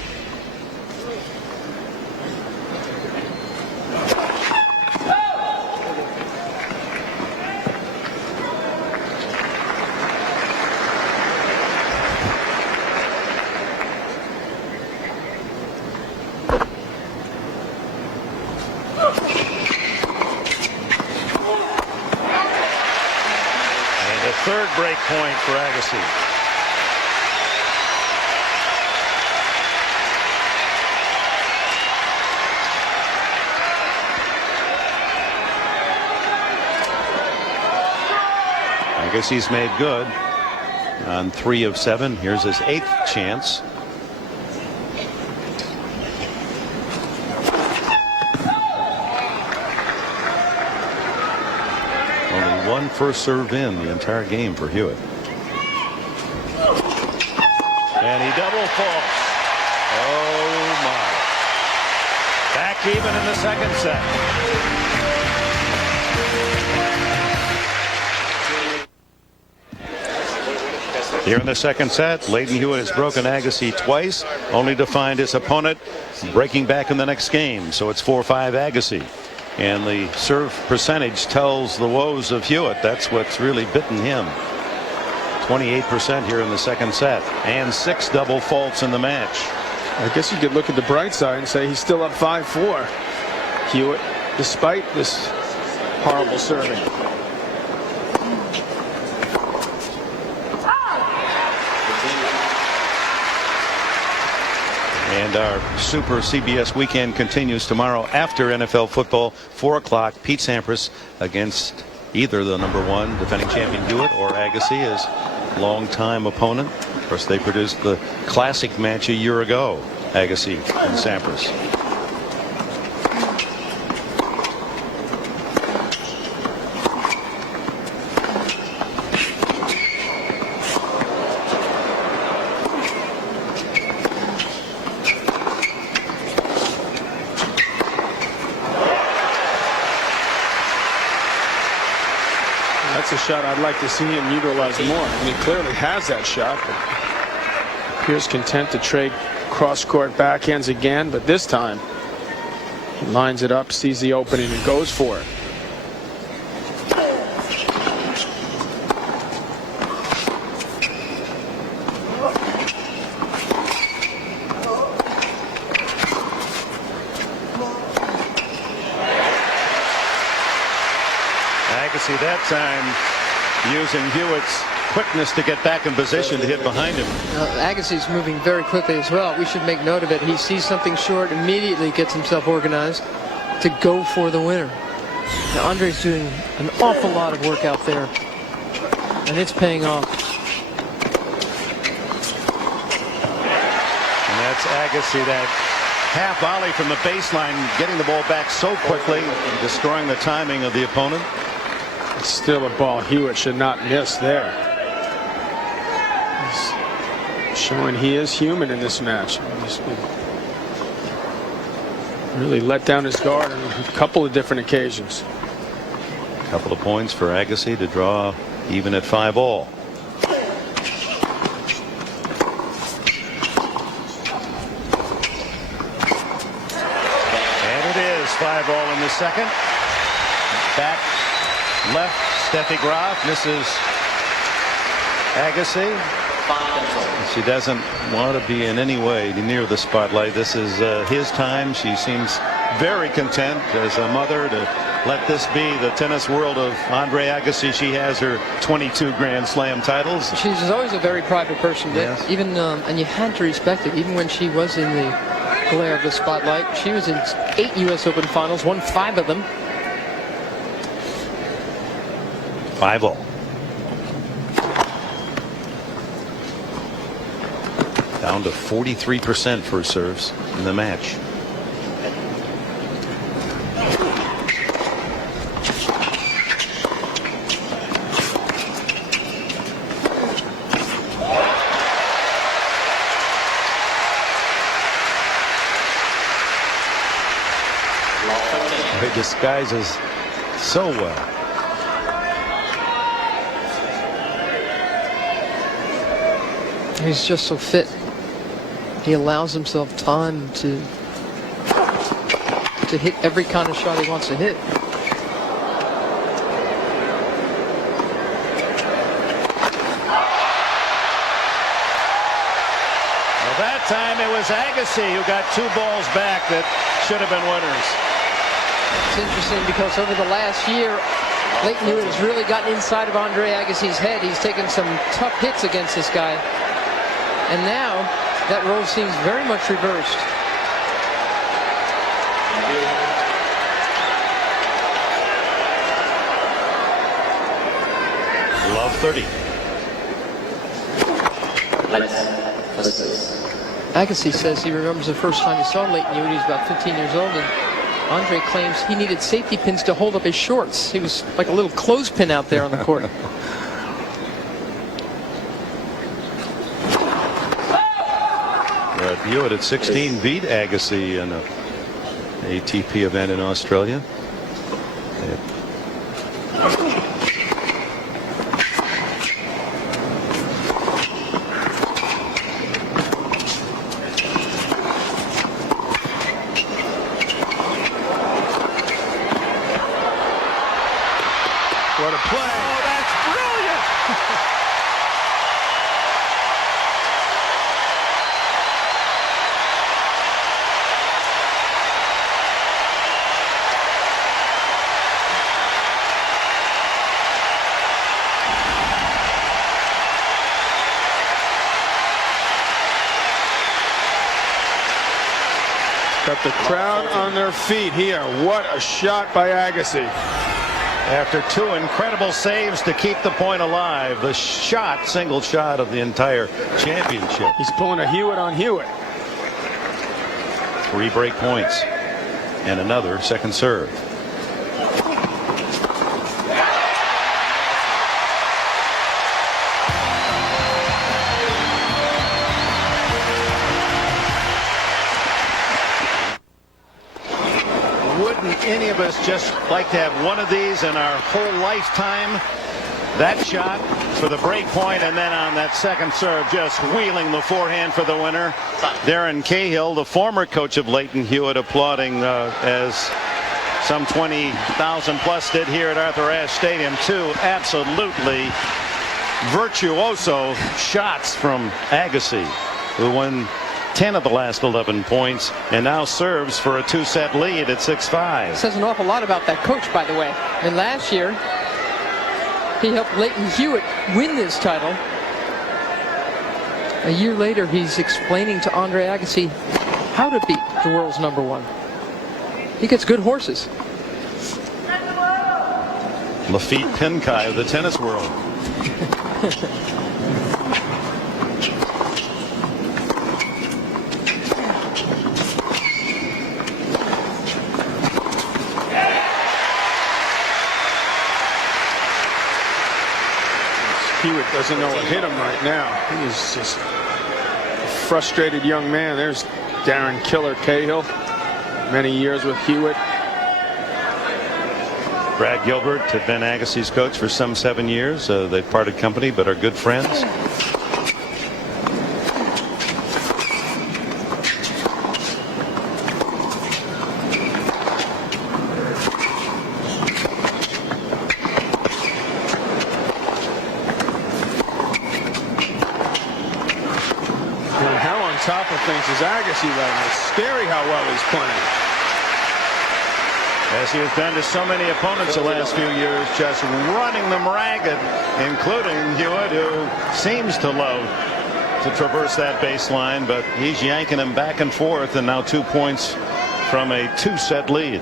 third break point for Agassi. Agassi's made good on 3 of 7. Here's his 8th chance. Only one first serve in the entire game for Hewitt. And he double faults. Oh my. Back even in the second set. Here in the second set, Leighton Hewitt has broken Agassi twice, only to find his opponent breaking back in the next game. So it's 4-5 Agassi. And the serve percentage tells the woes of Hewitt. That's what's really bitten him. 28% here in the second set, and 6 double faults in the match. I guess you could look at the bright side and say he's still up 5-4. Hewitt, despite this horrible serving. And our Super CBS weekend continues tomorrow after NFL football, 4 o'clock. Pete Sampras against either the #1 defending champion Hewitt or Agassi, his longtime opponent. Of course, they produced the classic match a year ago, Agassi and Sampras. That's a shot I'd like to see him utilize more. And he clearly has that shot, but appears content to trade cross-court backhands again, but this time he lines it up, sees the opening, and goes for it. Agassi that time using Hewitt's quickness to get back in position to hit behind him. Agassi's moving very quickly as well. We should make note of it. He sees something short, immediately gets himself organized to go for the winner. Now, Andre's doing an awful lot of work out there, and it's paying off. And that's Agassi, that half volley from the baseline, getting the ball back so quickly, destroying the timing of the opponent. It's still a ball Hewitt should not miss there. He's showing he is human in this match. He's been really let down his guard on a couple of different occasions. A couple of points for Agassi to draw even at 5-all. And it is 5-all in the second. Back left, Steffi Graf misses Agassi. She doesn't want to be in any way near the spotlight. This is his time. She seems very content as a mother to let this be the tennis world of Andre Agassi. She has her 22 Grand Slam titles. She's always a very private person, Yes. even and you had to respect it. Even when she was in the glare of the spotlight, she was in 8 U.S. Open finals, won 5 of them. 5-all. Down to 43% for serves in the match. He disguises so well. He's just so fit. He allows himself time to hit every kind of shot he wants to hit. Well, that time it was Agassi who got 2 balls back that should have been winners. It's interesting because over the last year, Leighton Hewitt has really gotten inside of Andre Agassi's head. He's taken some tough hits against this guy. And now that role seems very much reversed. Love 30. Agassi says he remembers the first time he saw Leighton Hewitt. He was about 15 years old, and Andre claims he needed safety pins to hold up his shorts. He was like a little clothespin out there on the court. But Hewitt at 16 beat Agassi in a ATP event in Australia. What a play. Oh, that's brilliant. Got the crowd on their feet here. What a shot by Agassi. After two incredible saves to keep the point alive, the single shot of the entire championship. He's pulling a Hewitt on Hewitt. 3 break points and another second serve. Wouldn't any of us just like to have one of these in our whole lifetime? That shot for the break point, and then on that second serve, just wheeling the forehand for the winner. Darren Cahill, the former coach of Leighton Hewitt, applauding as some 20,000 plus did here at Arthur Ashe Stadium. Two absolutely virtuoso shots from Agassi, who won 10 of the last 11 points and now serves for a 2-set lead at 6-5. Says an awful lot about that coach, by the way. And last year, he helped Leighton Hewitt win this title. A year later, he's explaining to Andre Agassi how to beat the world's #1. He gets good horses. Lafitte Pinkai of the tennis world. Hewitt doesn't know what hit him right now. He is just a frustrated young man. There's Darren Killer Cahill. Many years with Hewitt. Brad Gilbert had been Agassi's coach for some 7 years. They've parted company but are good friends. And how on top of things is Agassi right now? It's scary how well he's playing. As he has done to so many opponents the last few years, just running them ragged, including Hewitt, who seems to love to traverse that baseline, but he's yanking him back and forth, and now 2 points from a 2-set lead.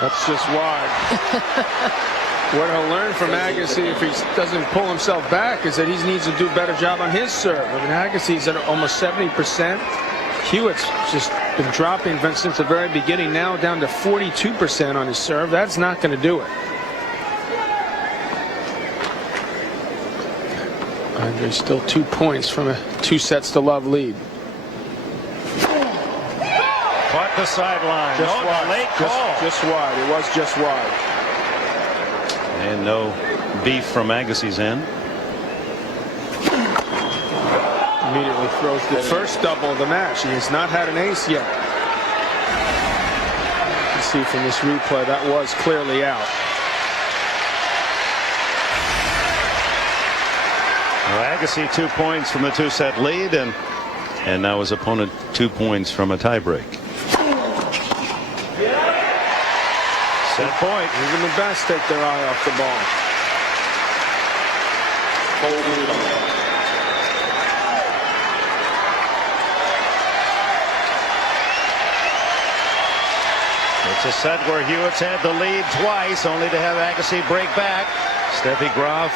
That's just wide. What he'll learn from Agassi if he doesn't pull himself back is that he needs to do a better job on his serve. I mean, Agassi's at almost 70%. Hewitt's just been dropping since the very beginning, now down to 42% on his serve. That's not going to do it. Andre's still 2 points from a 2-sets-to-love lead. Caught the sideline. Just Oh, wide. late call. Just wide. It was just wide. And no beef from Agassi's end. Immediately throws the first double of the match. He has not had an ace yet. You can see from this replay that was clearly out. Well, Agassi 2 points from the 2-set lead, and now his opponent 2 points from a tiebreak. Set point. Even the best take their eye off the ball. It's a set where Hewitt's had the lead twice, only to have Agassi break back. Steffi Graf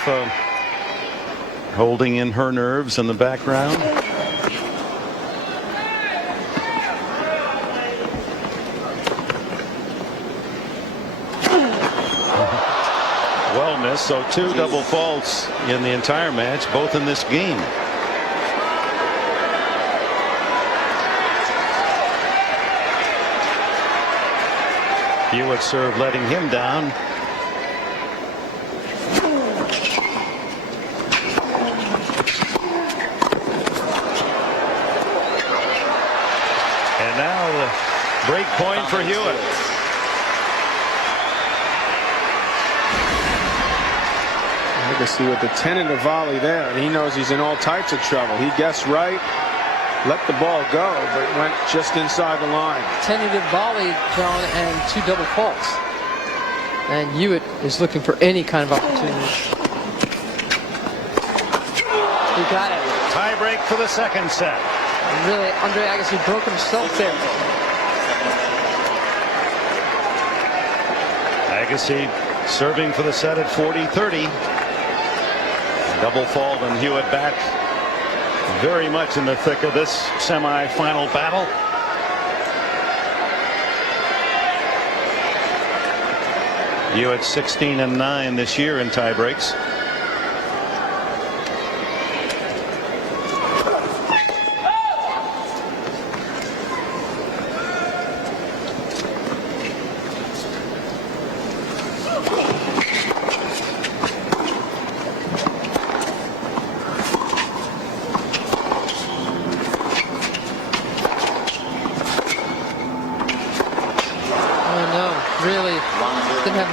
holding in her nerves in the background. Well missed, so 2 double faults in the entire match, both in this game. Hewitt serve letting him down. And now the break point for Hewitt. Agassi with the tentative volley there, and he knows he's in all types of trouble. He guessed right, let the ball go, but it went just inside the line. Tentative volley, John, and 2 double faults. And Hewitt is looking for any kind of opportunity. He got it. Tie break for the second set. And really, Andre Agassi broke himself there. Agassi serving for the set at 40-30. Double fault, and Hewitt back very much in the thick of this semi-final battle. Hewitt 16-9 this year in tie breaks.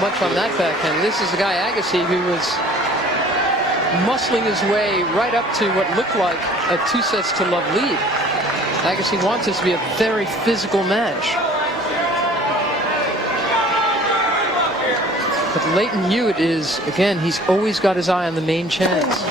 Much on that backhand. This is a guy, Agassi, who was muscling his way right up to what looked like a 2-sets-to-love lead. Agassi wants this to be a very physical match. But Leighton Hewitt is, again, he's always got his eye on the main chance.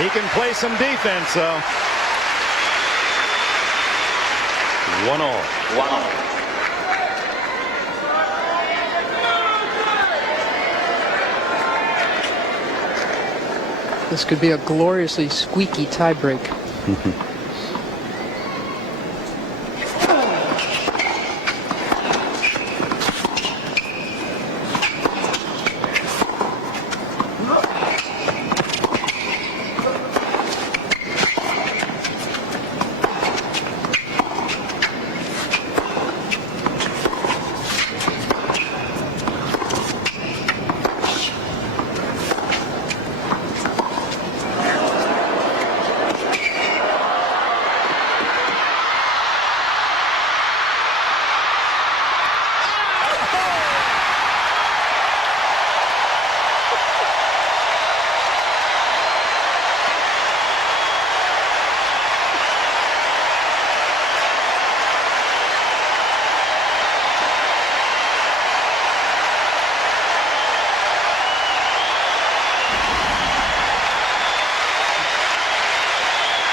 He can play some defense, though. 1-all. This could be a gloriously squeaky tiebreak.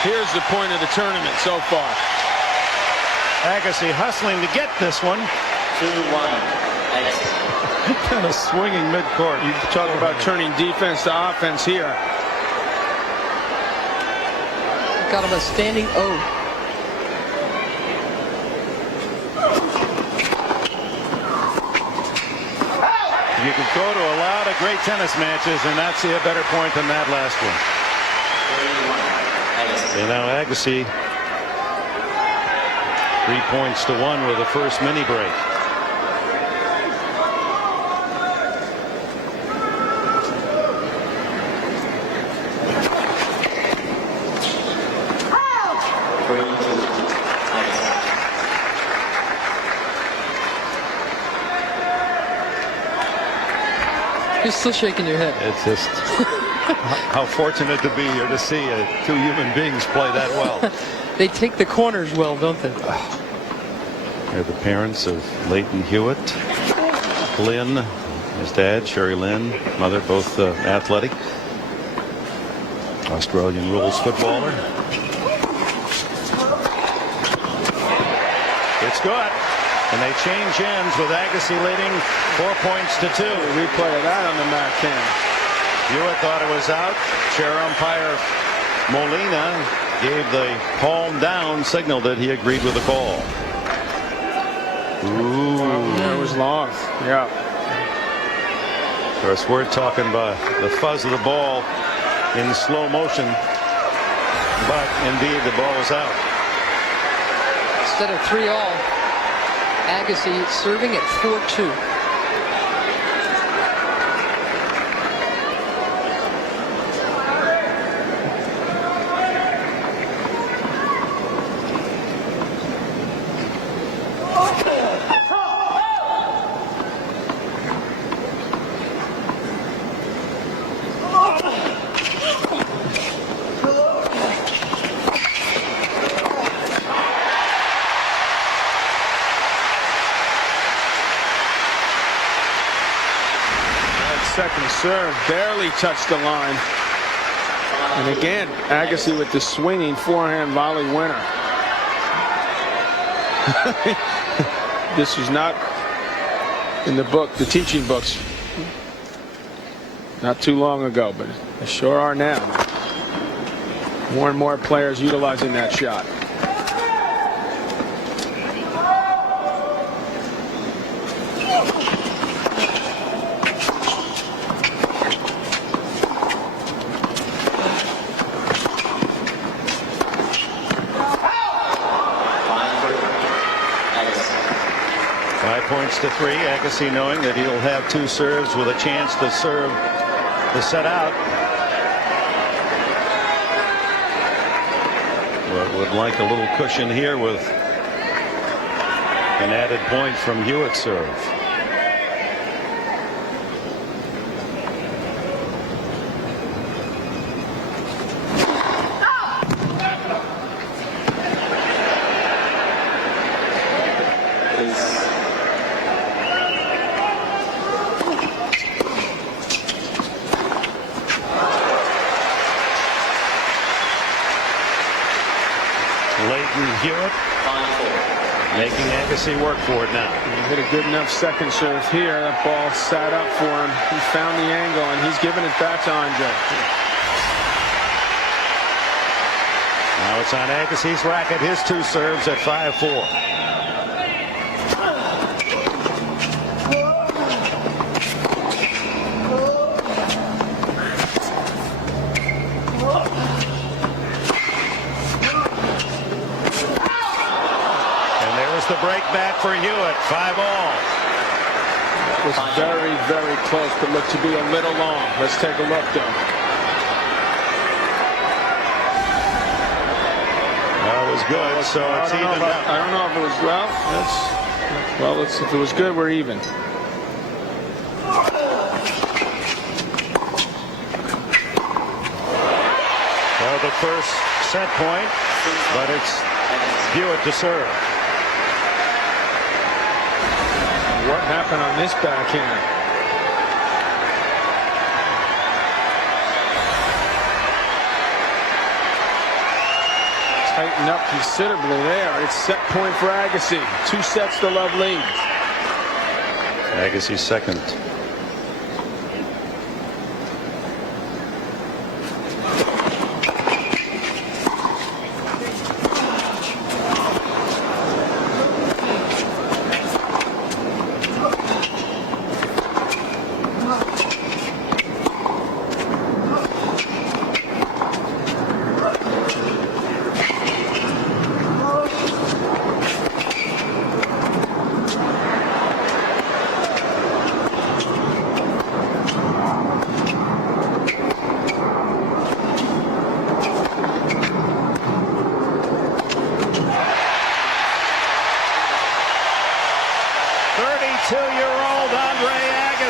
Here's the point of the tournament so far. Agassi hustling to get this one. 2-1. Kind of swinging midcourt. You talk about turning defense to offense here. got him a standing O. You can go to a lot of great tennis matches and not see a better point than that last one. And now Agassi 3 points to 1 with the first mini break. You're still shaking your head. It's just how fortunate to be here to see two human beings play that well. They take the corners well, don't they? They're the parents of Leighton Hewitt, Lynn, his dad, Sherry Lynn, mother, both athletic. Australian rules footballer. It's good. And they change ends with Agassi leading 4 points to 2. Replay of that on the Mac cam. Hewitt thought it was out. Chair umpire Molina gave the palm down signal that he agreed with the call. It was long. Yeah. Of course, we're talking about the fuzz of the ball in slow motion, but indeed the ball is out. Instead of 3-all, Agassi serving at 4-2. Second serve barely touched the line. And again, Agassi with the swinging forehand volley winner. This was not in the book, the teaching books, not too long ago, but they sure are now. More and more players utilizing that shot. 5 points to 3. Agassi knowing that he'll have 2 serves with a chance to serve the set out. But would like a little cushion here with an added point from Hewitt's serve. Leighton Hewitt making Agassi work for it now. He hit a good enough second serve here. That ball sat up for him. He found the angle, and he's giving it back to Andre. Now it's on Agassi's racket. His 2 serves at 5-4. The break back for Hewitt. 5-all. It was very, very close, but looked to be a little long. Let's take a look, though. That was good, so it's even up. I don't know if it was well. If it was good, we're even. Well, the first set point, but it's Hewitt to serve. What happened on this backhand? Tightened up considerably there. It's set point for Agassi. 2 sets to love lead. Agassi's second.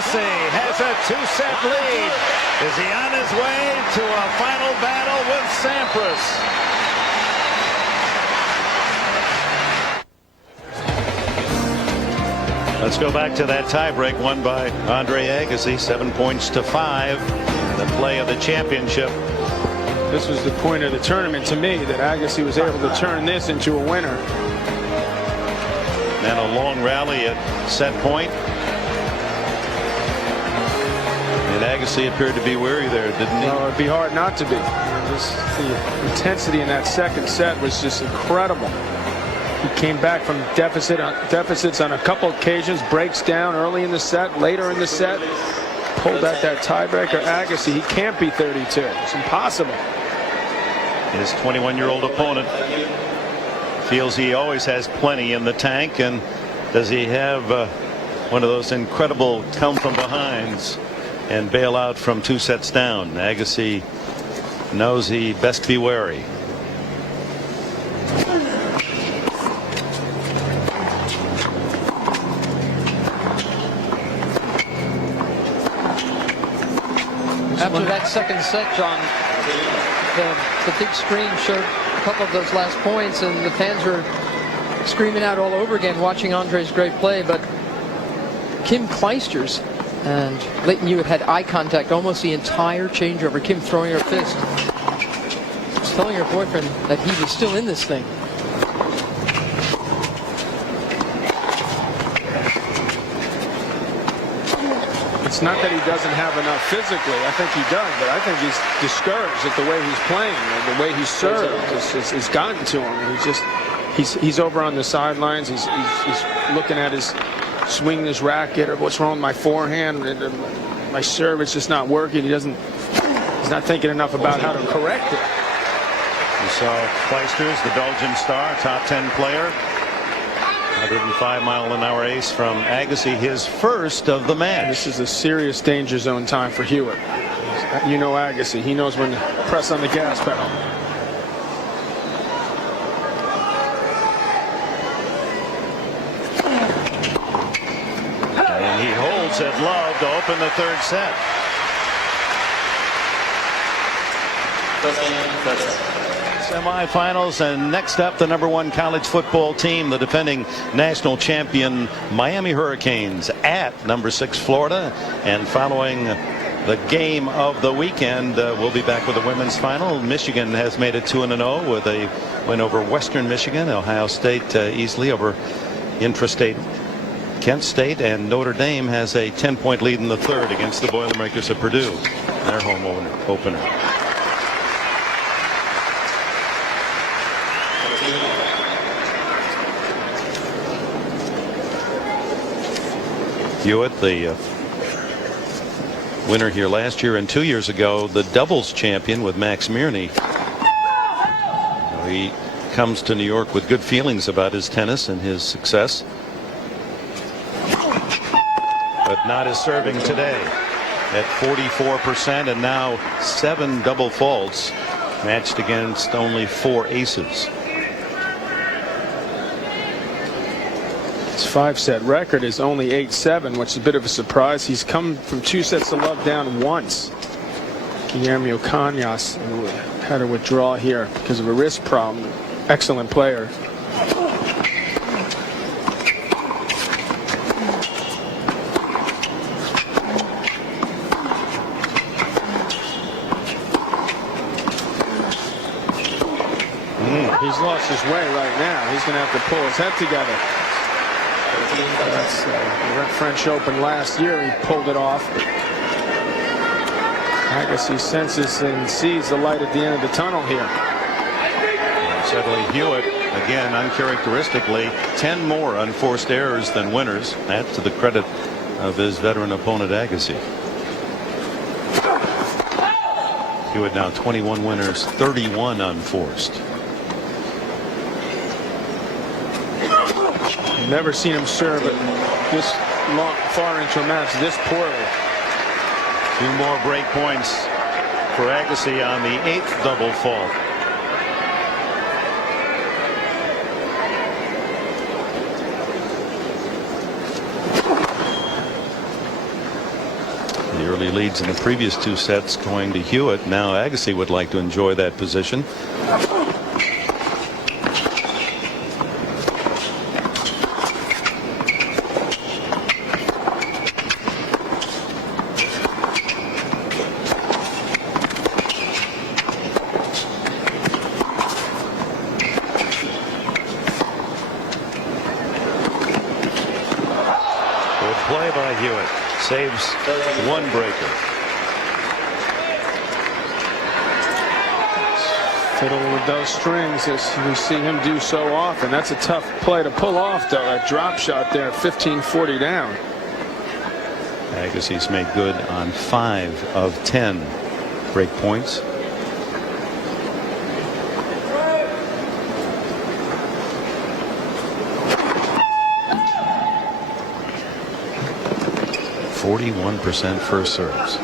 Agassi has a 2-set lead. Is he on his way to a final battle with Sampras? Let's go back to that tiebreak won by Andre Agassi, 7 points to 5. The play of the championship. This was the point of the tournament to me, that Agassi was able to turn this into a winner. And a long rally at set point. And Agassi appeared to be weary there, didn't he? Well, it'd be hard not to be. The intensity in that second set was just incredible. He came back from deficits on a couple occasions, breaks down early in the set, later in the set, pulled out that tiebreaker. Agassi, he can't be 32. It's impossible. His 21-year-old opponent feels he always has plenty in the tank, and does he have one of those incredible come-from-behinds and bail out from 2 sets down? Agassi knows he best be wary. After that second set, John, the big screen showed a couple of those last points, and the fans were screaming out all over again watching Andre's great play. But Kim Kleisters and Leighton Hewitt had eye contact almost the entire changeover. Kim throwing her fist, telling her boyfriend that he was still in this thing. It's not that he doesn't have enough physically. I think he does, but I think he's discouraged at the way he's playing, and the way he served. It's gotten to him. He's over on the sidelines. He's looking at his swing, his racket, or what's wrong with my forehand. My serve is just not working. He's not thinking enough about how to correct it. You saw Kleisters, the Belgian star, top 10 player. 105-mile-an-hour ace from Agassi, his first of the match. This is a serious danger zone time for Hewitt. You know Agassi. He knows when to press on the gas pedal. And he holds it low to open the third set. Semifinals, and next up, the #1 college football team, the defending national champion Miami Hurricanes at #6 Florida. And following the game of the weekend, we'll be back with the women's final. Michigan has made it 2-0 with a win over Western Michigan. Ohio State easily over intrastate Kent State, and Notre Dame has a 10-point lead in the third against the Boilermakers of Purdue, their home opener. Hewitt, the winner here last year and 2 years ago, the doubles champion with Max Mirny. He comes to New York with good feelings about his tennis and his success, but not his serving today at 44%, and now 7 double faults matched against only 4 aces. His 5-set record is only 8-7, which is a bit of a surprise. He's come from 2 sets to love down once. Guillermo Cañas had to withdraw here because of a wrist problem. Excellent player. He's lost his way right now. He's going to have to pull his head together. That's the French Open last year. He pulled it off. Agassi senses and sees the light at the end of the tunnel here. Suddenly Hewitt, again uncharacteristically, 10 more unforced errors than winners. That's to the credit of his veteran opponent Agassi. Hewitt now 21 winners, 31 unforced. Never seen him serve it this far into a match this poorly. 2 more break points for Agassi on the 8th double fault. early leads in the previous 2 sets going to Hewitt. Now Agassi would like to enjoy that position. Play by Hewitt. Saves one breaker. Fiddle with those strings as we see him do so often. That's a tough play to pull off, though. That drop shot there, 15-40 down. Agassi's made good on 5 of 10 break points. %41 first serves.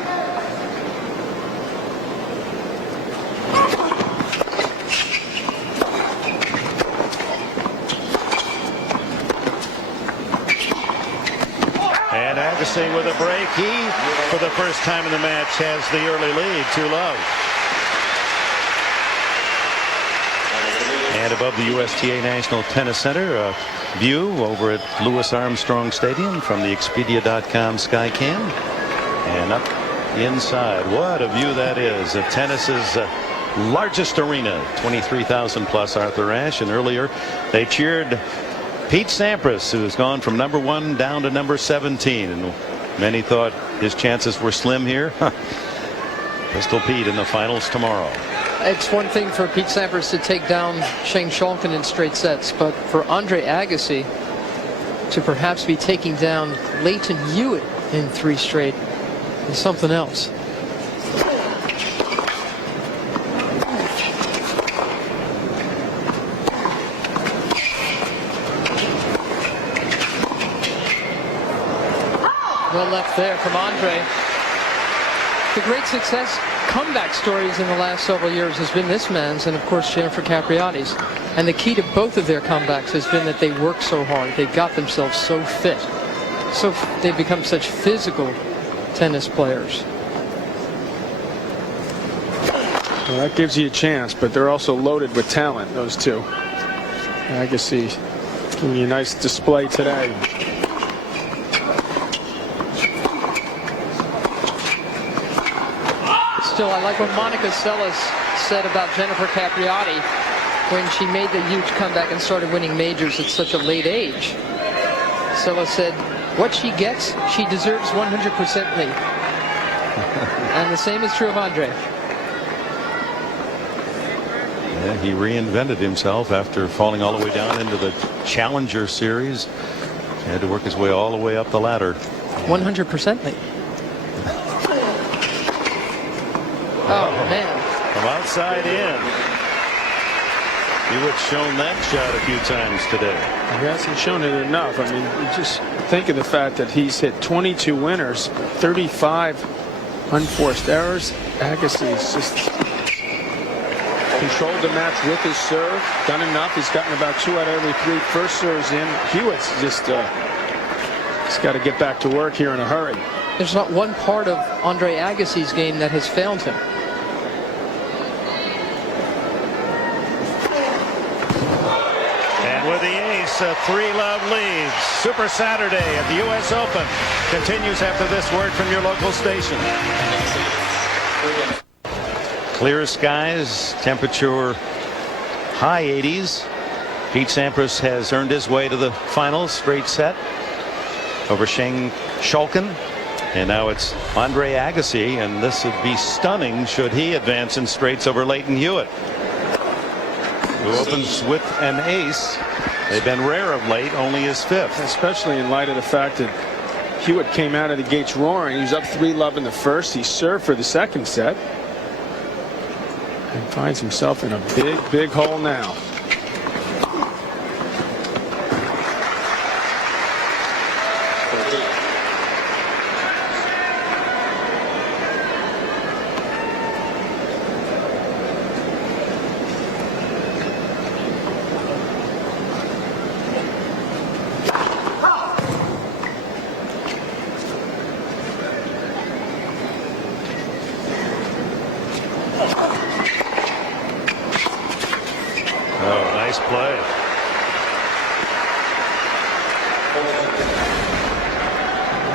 And Agassi with a break. He, for the first time in the match, has the early lead, 2-love. And above the USTA National Tennis Center, a view over at Louis Armstrong Stadium from the Expedia.com Skycam. And up inside, what a view that is of tennis's largest arena, 23,000 plus Arthur Ashe. And earlier they cheered Pete Sampras, who has gone from #1 down to number 17. And many thought his chances were slim here. Pistol Pete in the finals tomorrow. It's one thing for Pete Sampras to take down Shane Shulkin in straight sets, but for Andre Agassi to perhaps be taking down Leighton Hewitt in 3 straight is something else. Well left there from Andre. The great success comeback stories in the last several years has been this man's and of course Jennifer Capriati's. And the key to both of their comebacks has been that they work so hard. They got themselves so fit. So they've become such physical tennis players. Well, that gives you a chance, but they're also loaded with talent, those two. Agassi giving you a nice display today. Still, I like what Monica Seles said about Jennifer Capriati when she made the huge comeback and started winning majors at such a late age. Seles said, what she gets, she deserves 100%ly. And the same is true of Andre. Yeah, he reinvented himself after falling all the way down into the Challenger Series. He had to work his way all the way up the ladder. 100%ly. Oh, man. From outside in. Hewitt's shown that shot a few times today. He hasn't shown it enough. I mean, you just think of the fact that he's hit 22 winners, 35 unforced errors. Agassi's just controlled the match with his serve, done enough. He's gotten about 2 out of every 3 first serves in. Hewitt's just he's got to get back to work here in a hurry. There's not one part of Andre Agassi's game that has failed him. And with the ace, a 3-love lead. Super Saturday at the U.S. Open continues after this word from your local station. Clear skies, temperature high 80s. Pete Sampras has earned his way to the finals, straight set over Shane Shulkin. And now it's Andre Agassi, and this would be stunning should he advance in straights over Leighton Hewitt, who opens with an ace. They've been rare of late, only his 5th. Especially in light of the fact that Hewitt came out of the gates roaring. He was up 3-love in the first. He served for the second set. And finds himself in a big hole now.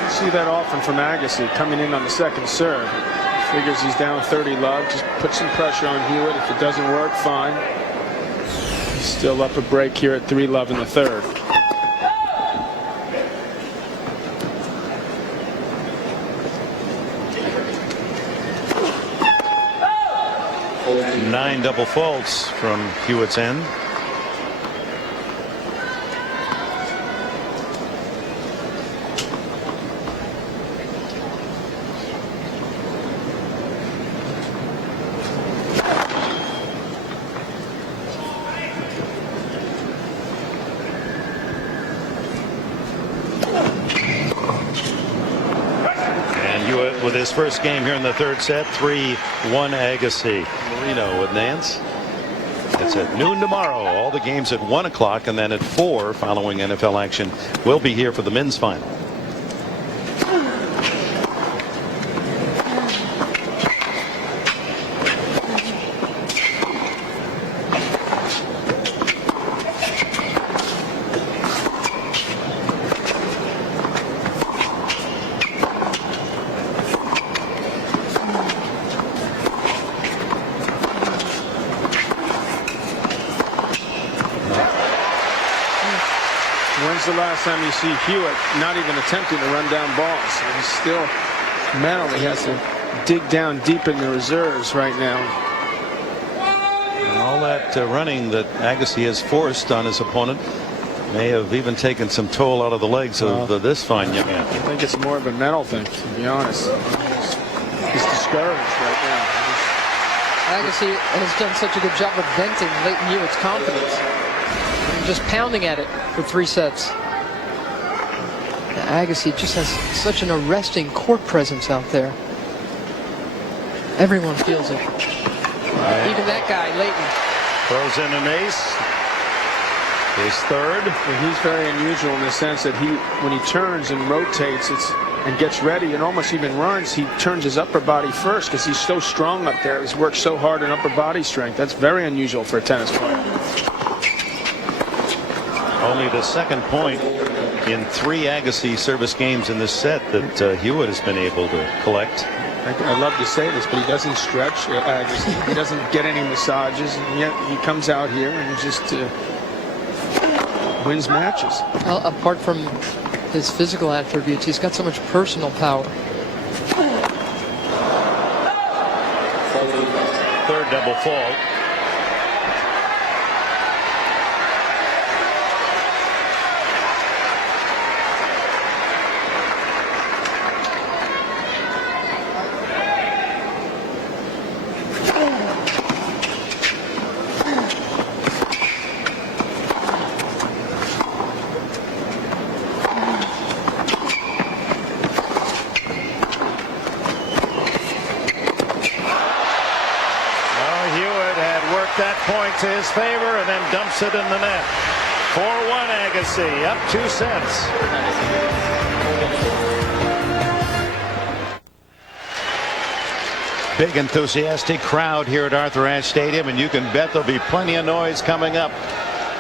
You see that often from Agassi coming in on the second serve. Figures he's down 30 love. Just put some pressure on Hewitt. If it doesn't work, fine. He's still up a break here at 3 love in the third. 9 double faults from Hewitt's end. With his first game here in the third set, 3-1 Agassi. Marino with Nance. It's at noon tomorrow. All the games at 1 o'clock, and then at 4 following NFL action. We'll be here for the men's final. When's the last time you see Hewitt not even attempting to run down balls? He's still mentally has to dig down deep in the reserves right now. And all that running that Agassi has forced on his opponent may have even taken some toll out of the legs of this fine young man. I think it's more of a mental thing, to be honest. He's discouraged right now. Agassi has done such a good job of venting Leighton Hewitt's confidence. And just pounding at it for 3 sets. Agassi just has such an arresting court presence out there. Everyone feels it. Even that guy, Leighton. Throws in an ace. His third. He's very unusual in the sense that when he turns and rotates and gets ready and almost even runs, he turns his upper body first because he's so strong up there. He's worked so hard on upper body strength. That's very unusual for a tennis player. Only the second point in 3 Agassi service games in this set that Hewitt has been able to collect. I love to say this, but he doesn't stretch Agassi. He doesn't get any massages, and yet he comes out here and just wins matches. Well, apart from his physical attributes, he's got so much personal power. Third double fault. That point to his favor and then dumps it in the net. 4-1 Agassi, up 2 sets. Big enthusiastic crowd here at Arthur Ashe Stadium, and you can bet there'll be plenty of noise coming up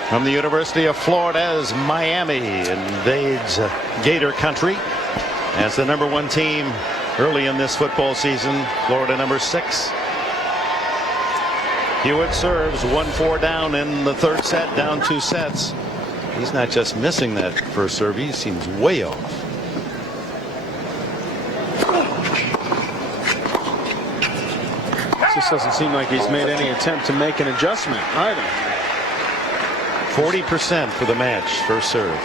from the University of Florida's Miami invades Gator country as the #1 team early in this football season. Florida #6. Hewitt serves 1-4 down in the third set, down 2 sets. He's not just missing that first serve, he seems way off. It just doesn't seem like he's made any attempt to make an adjustment either. 40% for the match, first serve.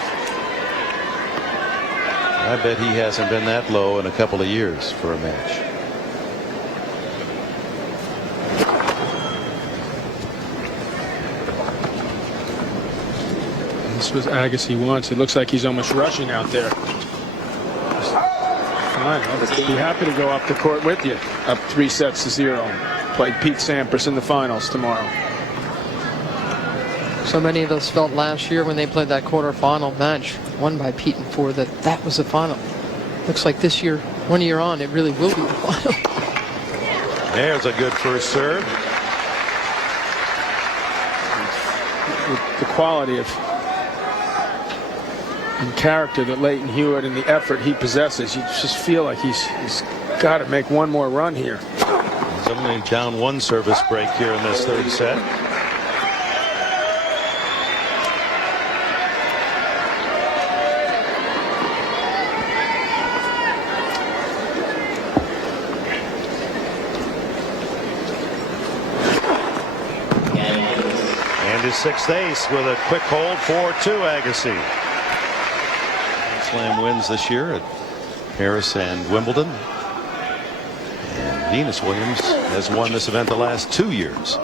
I bet he hasn't been that low in a couple of years for a match. This was Agassi once. It looks like he's almost rushing out there. Fine. I'll be happy to go up the court with you. Up 3-0. Play Pete Sampras in the finals tomorrow. So many of us felt last year when they played that quarterfinal match, won by Pete in 4, that was the final. Looks like this year, 1 year on, it really will be the final. There's a good first serve. The quality of and character that Leighton Hewitt and the effort he possesses, you just feel like he's got to make one more run here. He's only down one service break here in this third set. And his sixth ace with a quick hold, 4-2 Agassi. Slam wins this year at Paris and Wimbledon. And Venus Williams has won this event the last 2 years.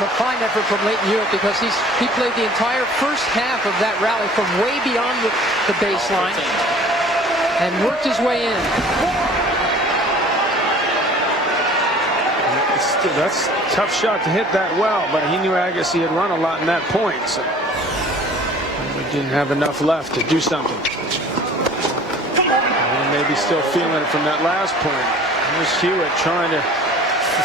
That's a fine effort from Leighton Hewitt, because he played the entire first half of that rally from way beyond the baseline and worked his way in. That's a tough shot to hit that well, but he knew Agassi had run a lot in that point, so he didn't have enough left to do something. And maybe still feeling it from that last point. Here's Hewitt trying to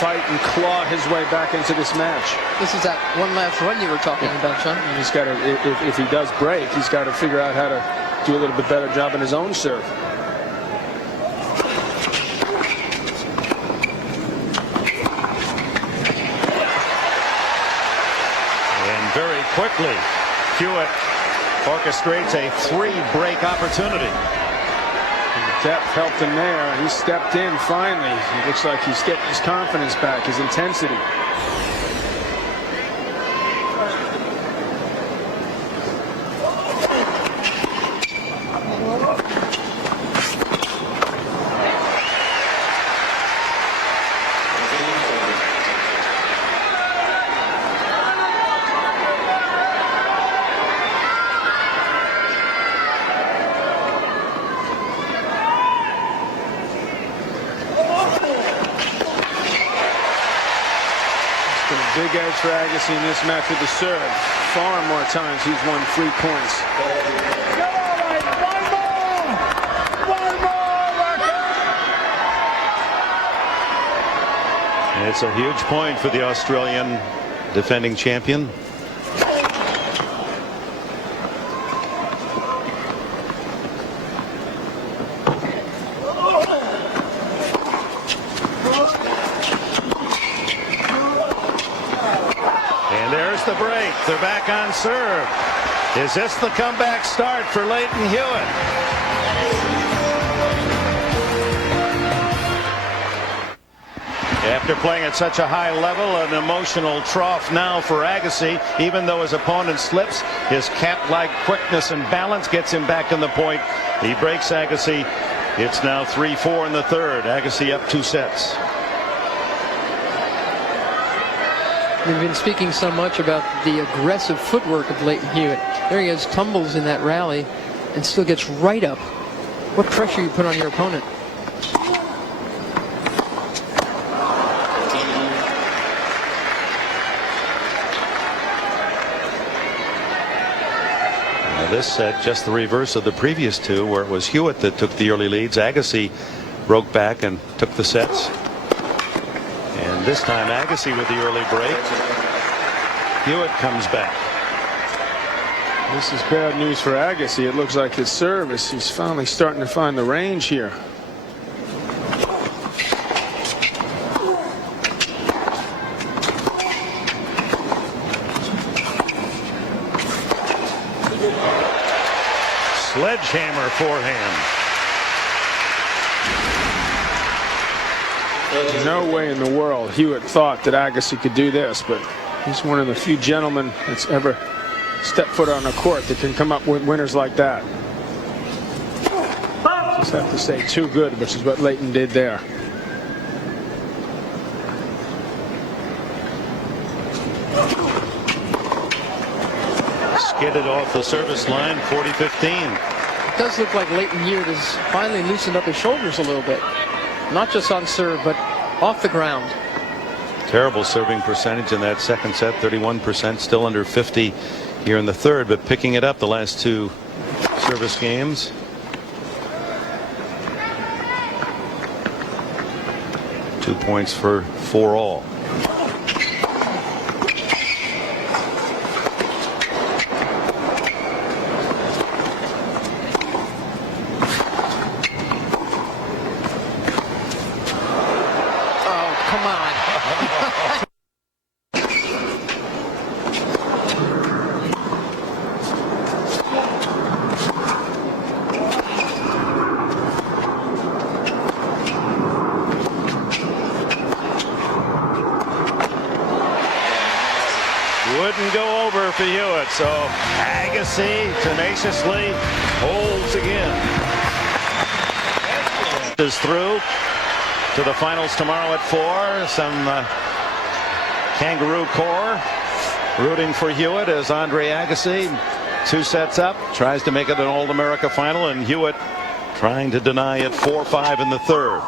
fight and claw his way back into this match. This is that one last run you were talking about, Sean. And he's got to, if he does break, he's got to figure out how to do a little bit better job in his own serve. And very quickly, Hewitt orchestrates a 3-break opportunity. Depth helped him there, and he stepped in finally. It looks like he's getting his confidence back, his intensity. Big edge for Agassi in this match with the serve. Far more times he's won 3 points. And it's a huge point for the Australian defending champion. The break. They're back on serve. Is this the comeback start for Leighton Hewitt? After playing at such a high level, an emotional trough now for Agassi. Even though his opponent slips, his cat-like quickness and balance gets him back in the point. He breaks Agassi. It's now 3-4 in the third. Agassi up 2 sets. We've been speaking so much about the aggressive footwork of Leighton Hewitt. There he is, tumbles in that rally and still gets right up. What pressure you put on your opponent. Now this set just the reverse of the previous 2, where it was Hewitt that took the early leads. Agassi broke back and took the sets. And this time Agassi with the early break. Hewitt comes back. This is bad news for Agassi. It looks like his service, he's finally starting to find the range here. Sledgehammer forehand. No way in the world Hewitt thought that Agassi could do this, but he's one of the few gentlemen that's ever stepped foot on a court that can come up with winners like that. Just have to say too good, which is what Leighton did there. Skidded off the service line, 40-15. it does look like Leighton Hewitt has finally loosened up his shoulders a little bit. Not just on serve, but off the ground. Terrible serving percentage in that second set, 31%, still under 50 here in the third, but picking it up the last two service games. Two points for 4-all. Oh, come on. Wouldn't go over for Hewitt, so Agassi tenaciously holds again. Is through to the finals tomorrow at 4. Some kangaroo core rooting for Hewitt as Andre Agassi, 2 sets up, tries to make it an All-America final, and Hewitt trying to deny it 4-5 in the third.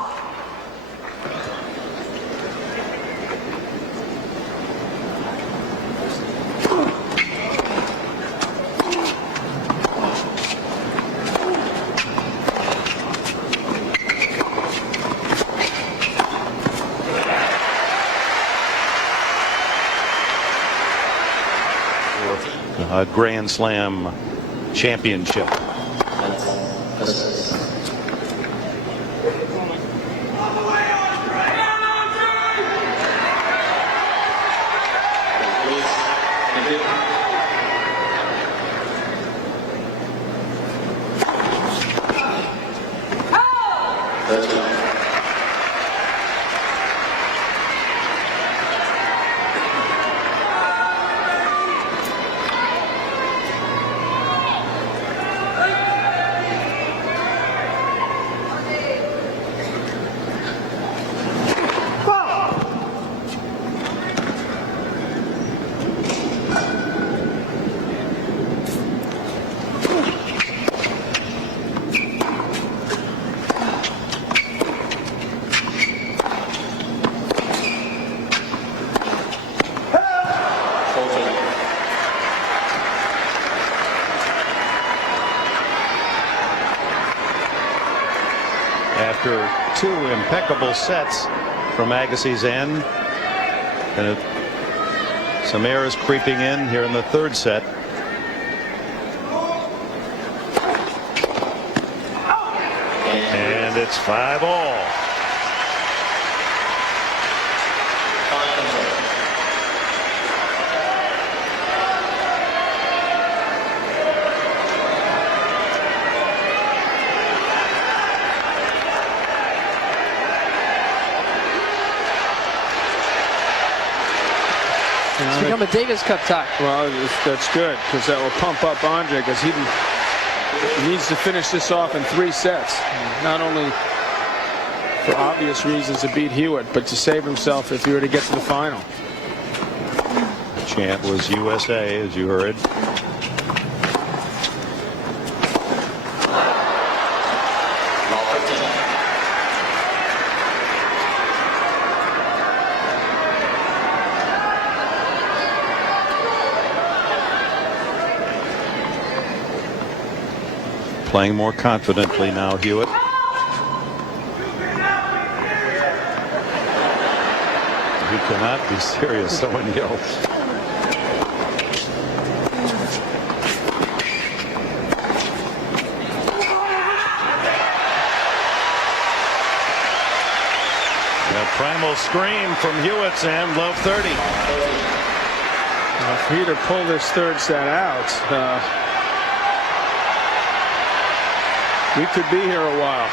A Grand Slam championship. After 2 impeccable sets from Agassi's end, and some air is creeping in here in the third set. And it's 5-all. It's become a Davis Cup tie. Well, that's good, because that will pump up Andre, because he needs to finish this off in 3 sets. Not only for obvious reasons to beat Hewitt, but to save himself if he were to get to the final. The chant was USA, as you heard. Playing more confidently now, Hewitt. He cannot be serious, someone yelled. A primal scream from Hewitt's end, low 30. If he'd have pulled this third set out, we could be here a while.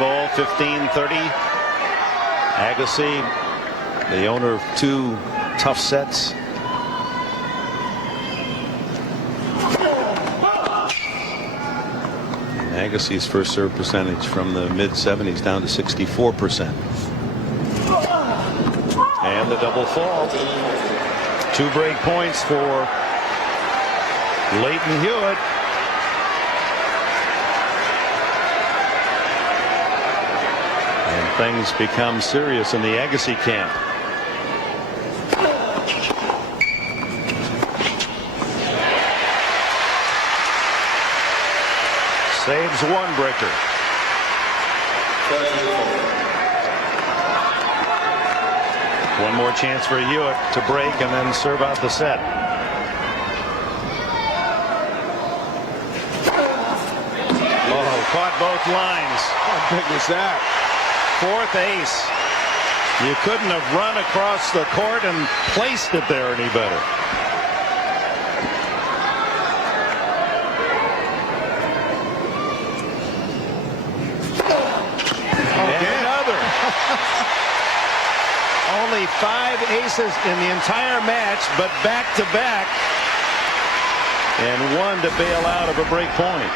All 15-30. Agassi, the owner of 2 tough sets. Agassi's first serve percentage from the mid-70s down to 64%. And the double fault. 2 break points for Lleyton Hewitt. And things become serious in the Agassi camp. Saves 1 breaker. One more chance for Hewitt to break and then serve out the set. Oh, caught both lines. How big was that? 4th ace. You couldn't have run across the court and placed it there any better. Only 5 aces in the entire match, but back-to-back, and 1 to bail out of a break point.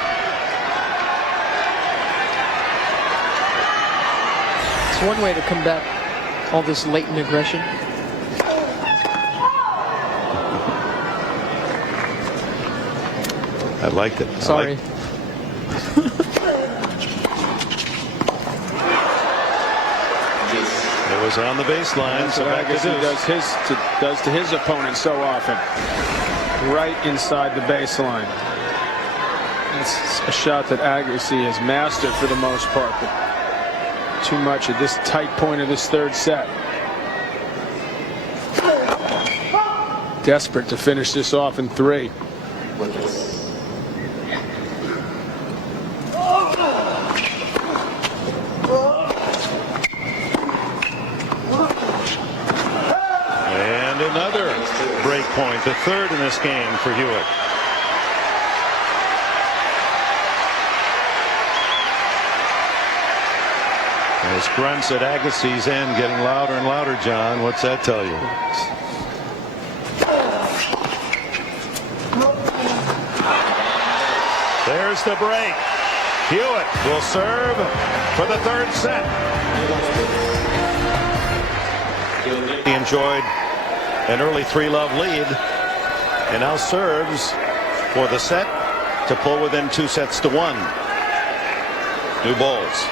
It's one way to combat all this latent aggression. I liked it. Sorry. It was on the baseline. So Agassi does to his opponent so often. Right inside the baseline. It's a shot that Agassi has mastered for the most part, but too much at this tight point of this 3rd set. Desperate to finish this off in 3. Another break point, the 3rd in this game for Hewitt. As grunts at Agassi's end getting louder and louder, John. What's that tell you? There's the break. Hewitt will serve for the 3rd set. He enjoyed an early 3-love lead and now serves for the set to pull within 2 sets to 1. New balls.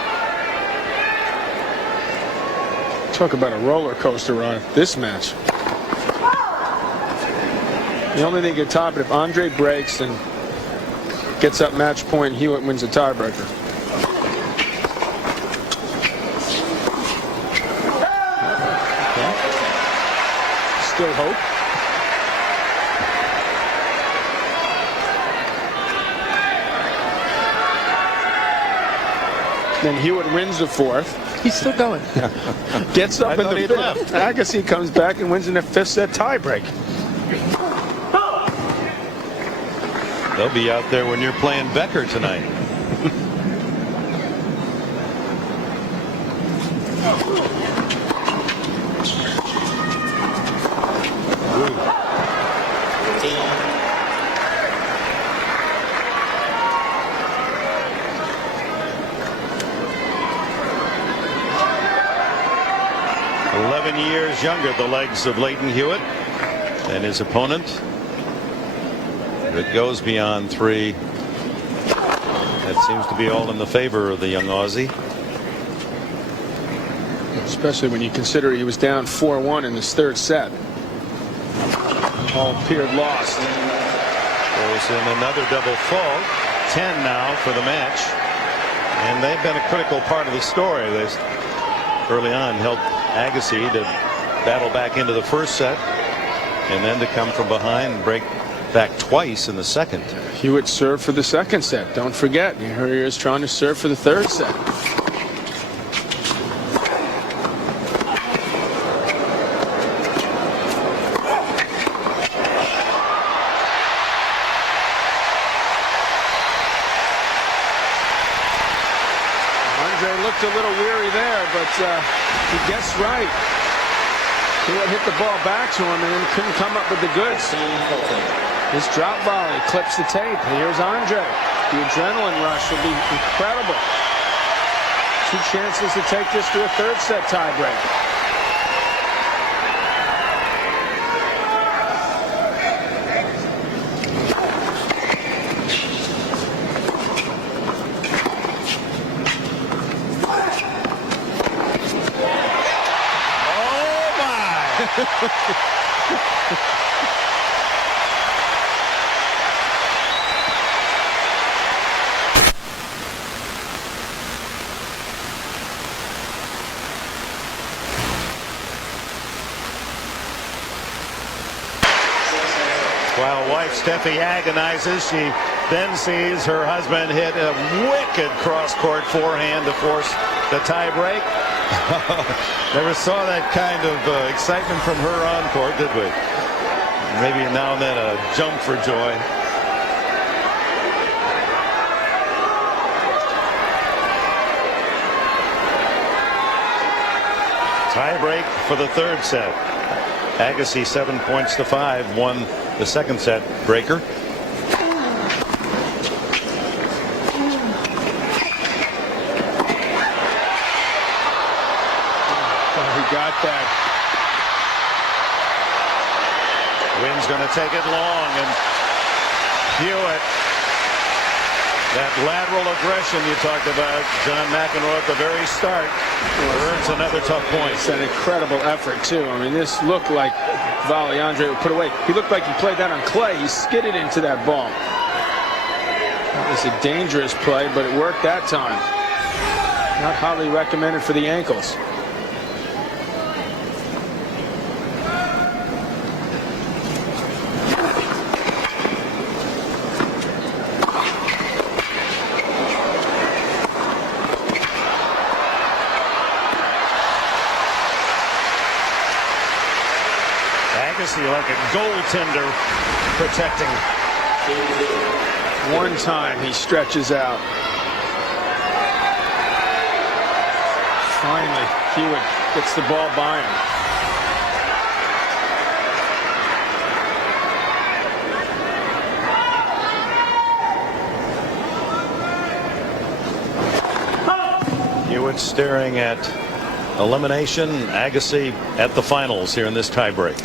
Talk about a roller coaster on this match. The only thing could top it if Andre breaks and gets up match point, Hewitt wins the tiebreaker. Still hope. Then Hewitt wins the 4th. He's still going. Gets up in the 5th. Agassi comes back and wins in the 5th set tiebreak. They'll be out there when you're playing Becker tonight. Years younger, the legs of Lleyton Hewitt than his opponent. It goes beyond 3. That seems to be all in the favor of the young Aussie. Especially when you consider he was down 4-1 in this 3rd set. All appeared lost. Goes in another double fault. 10 now for the match. And they've been a critical part of the story. They early on helped Agassi to battle back into the 1st set and then to come from behind and break back twice in the 2nd. Hewitt served for the 2nd set. Don't forget, here he is trying to serve for the 3rd set. Andre looked a little weary there, but he guessed right. Hewitt hit the ball back to him and then couldn't come up with the goods. This drop volley clips the tape. Here's Andre. The adrenaline rush will be incredible. 2 chances to take this to a 3rd set tiebreak. Oh my! While wife Steffi agonizes, she then sees her husband hit a wicked cross-court forehand to force the tie-break. Never saw that kind of excitement from her on court, did we? Maybe now and then a jump for joy. Tie-break for the 3rd set. Agassi 7 points to 5 won the 2nd set breaker. Oh, he got that. Wynn's going to take it long, and Hewitt, that lateral aggression you talked about, John McEnroe, at the very start, earns another tough point. It's an incredible effort, too. I mean, this looked like volley Andre would put away. He looked like he played that on clay. He skidded into that ball. That was a dangerous play, but it worked that time. Not highly recommended for the ankles. Agassi like a goaltender protecting. One time he stretches out. Finally, Hewitt gets the ball by him. Hewitt staring at elimination. Agassi at the finals here in this tiebreak.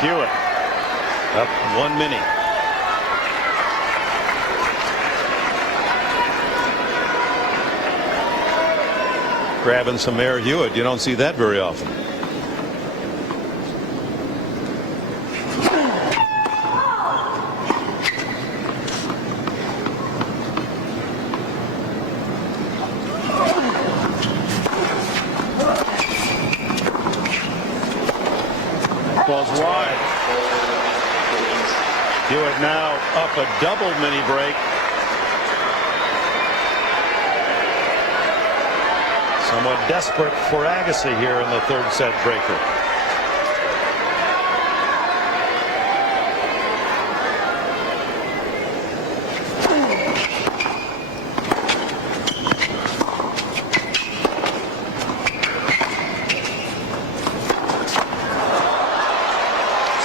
Hewitt up 1 minute. Grabbing some air, Hewitt. You don't see that very often. Ball's wide. Hewitt now up a double mini break. Somewhat desperate for Agassi here in the 3rd set breaker.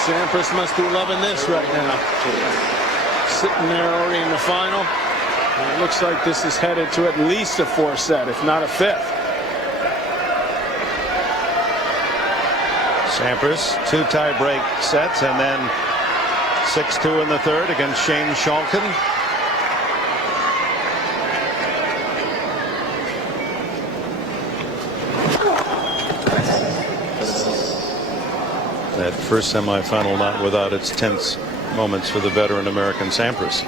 Sampras must be loving this right now. Sitting there already in the final. And it looks like this is headed to at least a 4th set, if not a 5th. Sampras 2 tie-break sets and then 6-2 in the 3rd against Shane Shalkin. That first semifinal not without its tense moments for the veteran American Sampras.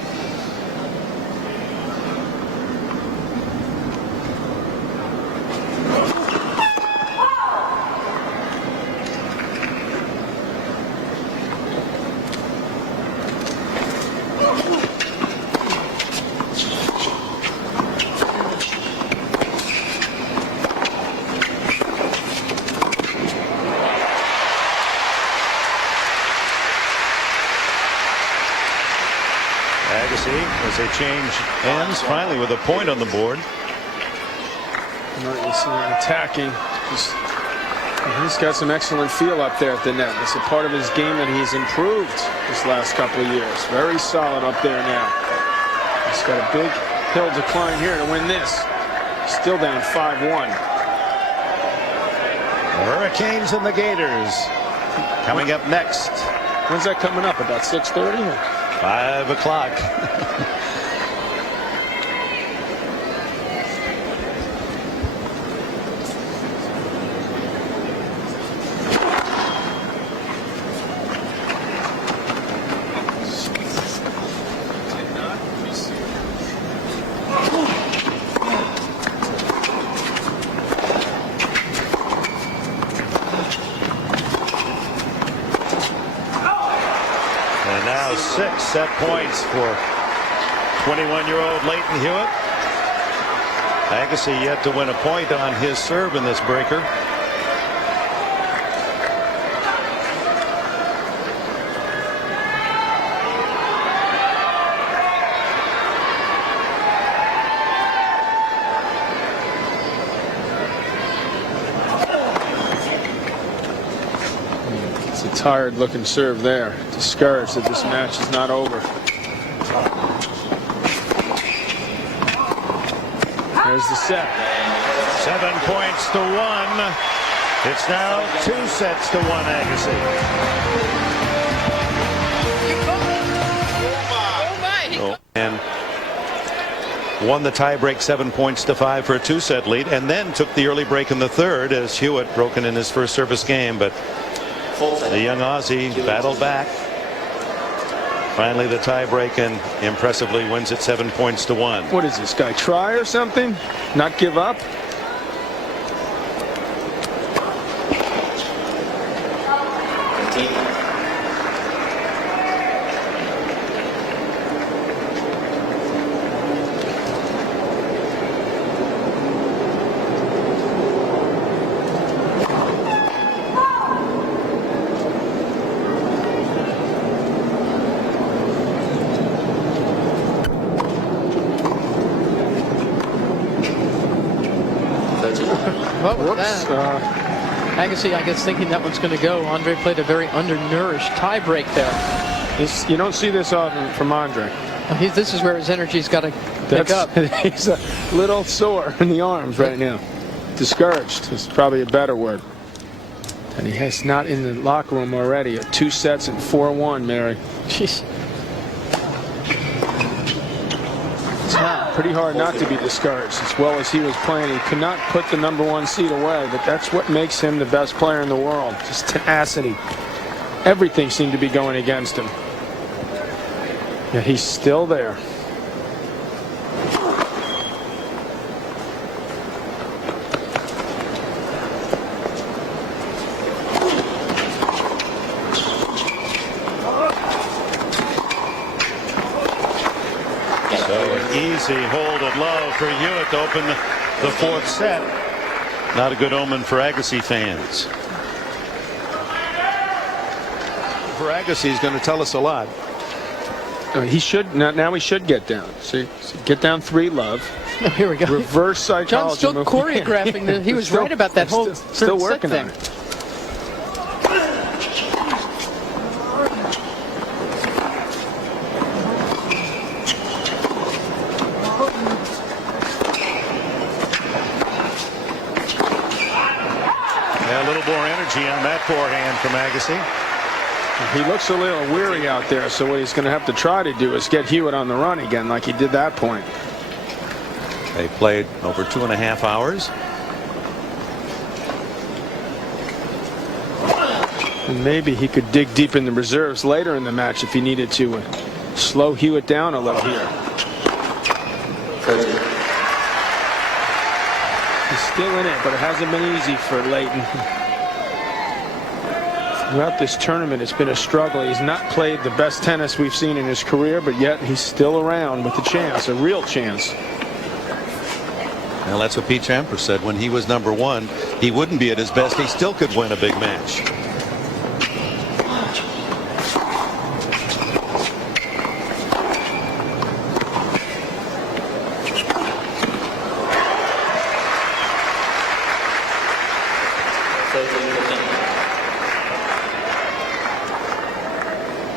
Agassi as they change ends, finally with a point on the board. You see him attacking. He's got some excellent feel up there at the net. It's a part of his game that he's improved this last couple of years. Very solid up there now. He's got a big hill to climb here to win this. Still down 5-1. Hurricanes and the Gators coming up next. When's that coming up? About 6:30? 5 o'clock. And now 6 set points for 21-year-old Leighton Hewitt. Agassi yet to win a point on his serve in this breaker. It's a tired looking serve there. Discouraged that this match is not over. There's the set. 7 points to 1. It's now 2 sets to 1, Agassi. And won the tiebreak 7 points to 5 for a 2-set lead, and then took the early break in the third as Hewitt broken in his first service game. But the young Aussie battled back. Finally the tiebreak, and impressively wins it 7 points to 1. What is this guy? Try or something? Not give up? What was that? Agassi, I guess, thinking that one's going to go. Andre played a very undernourished tie break there. You don't see this often from Andre. This is where his energy's got to pick up. He's a little sore in the arms right now. Discouraged is probably a better word. And he has not in the locker room already. 2 sets and 4-1, Mary. Jeez. Pretty hard not to be discouraged. As well as he was playing, he could not put the #1 seed away, but that's what makes him the best player in the world. Just tenacity. Everything seemed to be going against him. Yet he's still there. Easy hold at love for Hewitt to open the 4th set. Not a good omen for Agassi fans. For Agassi, he's going to tell us a lot. He should now. He should get down. See, get down 3 love. Here we go. Reverse psychology. John's still choreographing. He was right about that whole still working on it. A little more energy on that forehand from Agassi. He looks a little weary out there, so what he's going to have to try to do is get Hewitt on the run again like he did that point. They played over 2.5 hours. And maybe he could dig deep in the reserves later in the match if he needed to slow Hewitt down a little here. He's still in it, but it hasn't been easy for Leighton. Throughout this tournament, it's been a struggle. He's not played the best tennis we've seen in his career, but yet he's still around with a chance, a real chance. Well, that's what Pete Sampras said. When he was #1, he wouldn't be at his best. He still could win a big match.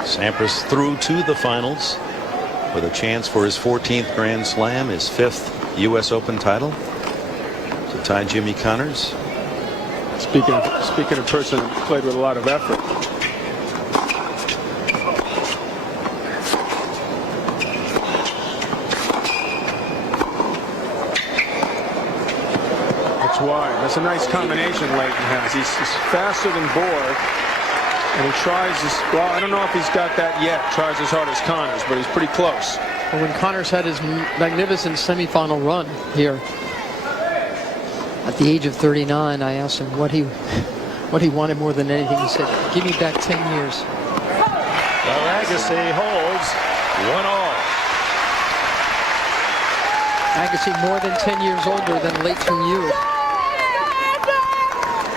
Sampras through to the finals with a chance for his 14th Grand Slam, his 5th U.S. Open title, to tie Jimmy Connors. Speaking of a person who played with a lot of effort. That's wide. That's a nice combination Leighton has. He's faster than Borg, and he tries his, well, I don't know if he's got that yet, tries as hard as Connors, but he's pretty close. Well, when Connors had his magnificent semifinal run here at the age of 39, I asked him what he wanted more than anything. He said, "Give me back 10 years." Well, Agassi holds 1-all. Agassi more than 10 years older than Leighton Hewitt.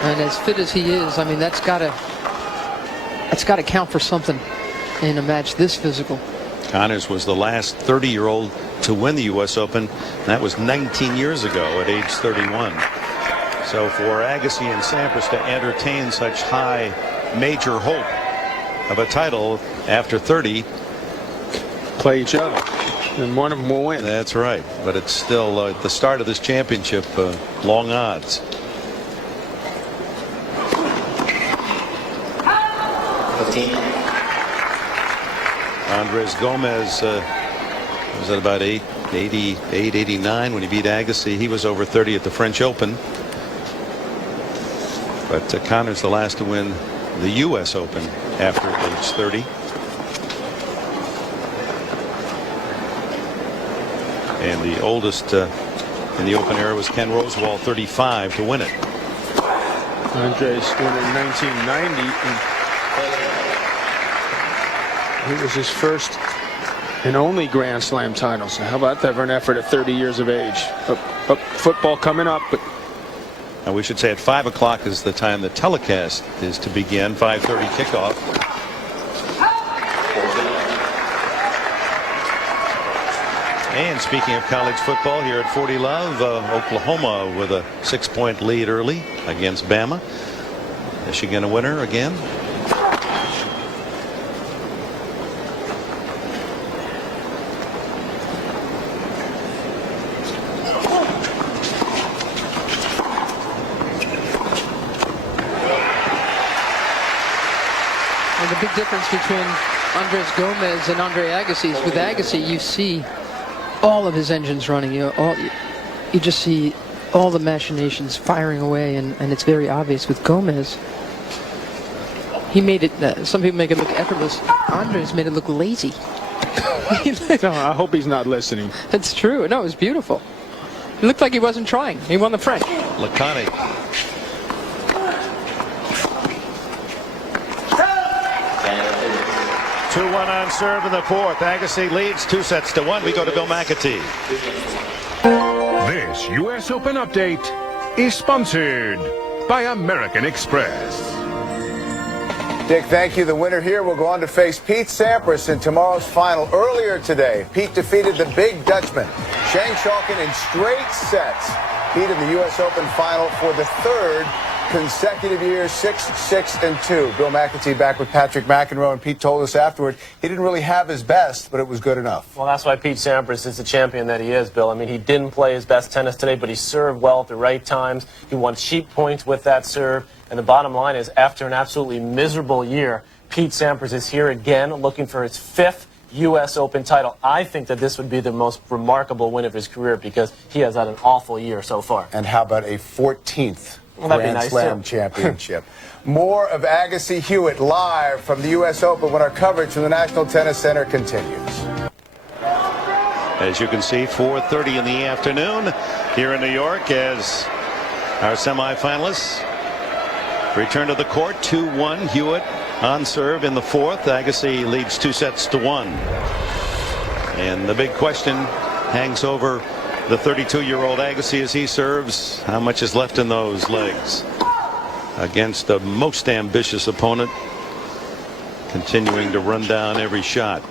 And as fit as he is, I mean, that's got to count for something in a match this physical. Connors was the last 30-year-old to win the U.S. Open. That was 19 years ago at age 31. So for Agassi and Sampras to entertain such high major hope of a title after 30. Play each other, and one of them will win. That's right. But it's still at the start of this championship, long odds. Andres Gomez was at about 88, 89 when he beat Agassi. He was over 30 at the French Open. But Connors the last to win the U.S. Open after age 30. And the oldest in the Open era was Ken Rosewall, 35, to win it. Andres won in 1990. It was his first and only Grand Slam title. So how about that for an effort at 30 years of age? Football coming up. But now we should say at 5 o'clock is the time the telecast is to begin. 5:30 kickoff. And speaking of college football, here at 40 Love, Oklahoma with a 6-point lead early against Bama. Michigan a winner again. And the big difference between Andres Gomez and Andre Agassi is with Agassi, you see all of his engines running. You just see all the machinations firing away, and it's very obvious with Gomez. He made it, some people make it look effortless. Andres made it look lazy. no, I hope he's not listening. It's true. No, it was beautiful. It looked like he wasn't trying. He won the French. Laconic. Two-one on serve in the fourth. Agassi leads 2-1. We go to Bill McAtee. This U.S. Open update is sponsored by American Express. Dick, thank you. The winner here will go on to face Pete Sampras in tomorrow's final. Earlier today, Pete defeated the big Dutchman, Shang Chalkin, in straight sets. Pete in the U.S. Open final for the third consecutive year, 6-6-2. Bill McAtee back with Patrick McEnroe, and Pete told us afterward he didn't really have his best, but it was good enough. Well, that's why Pete Sampras is the champion that he is, Bill. I mean, he didn't play his best tennis today, but he served well at the right times. He won cheap points with that serve. And the bottom line is, after an absolutely miserable year, Pete Sampras is here again looking for his 5th U.S. Open title. I think that this would be the most remarkable win of his career because he has had an awful year so far. And how about a 14th that'd be Grand nice, Slam championship? More of Agassi Hewitt live from the U.S. Open when our coverage from the National Tennis Center continues. As you can see, 4:30 in the afternoon here in New York as our semifinalists return to the court. 2-1 Hewitt on serve in the fourth. Agassi leads 2-1. And the big question hangs over the 32-year-old Agassi as he serves. How much is left in those legs against a most ambitious opponent, continuing to run down every shot.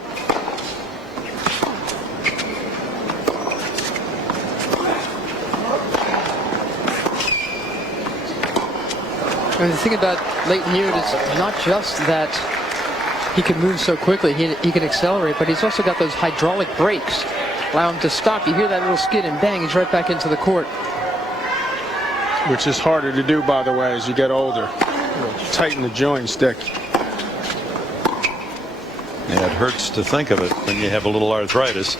And the thing about Leighton Hewitt is not just that He can move so quickly. He can accelerate, but he's also got those hydraulic brakes. Allow him to stop. You hear that little skid and bang, he's right back into the court. Which is harder to do, by the way, as you get older. Tighten the joints, Dick. Yeah, it hurts to think of it when you have a little arthritis.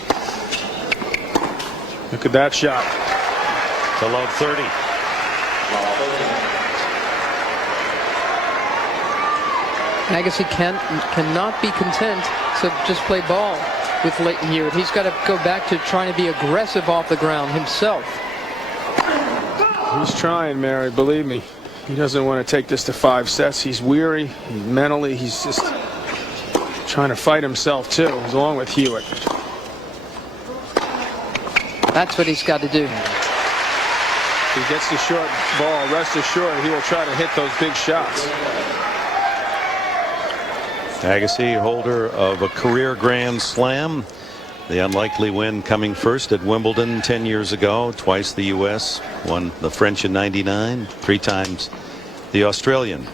Look at that shot. To low 30. Agassi cannot be content to just play ball with Leighton Hewitt. He's got to go back to trying to be aggressive off the ground himself. He's trying, Mary, believe me. He doesn't want to take this to 5 sets. He's weary. Mentally, he's just trying to fight himself, too, along with Hewitt. That's what he's got to do. If he gets the short ball, rest assured he will try to hit those big shots. Agassi, holder of a career Grand Slam. The unlikely win coming first at Wimbledon 10 years ago. Twice the U.S. Won the French in '99. 3 times the Australian.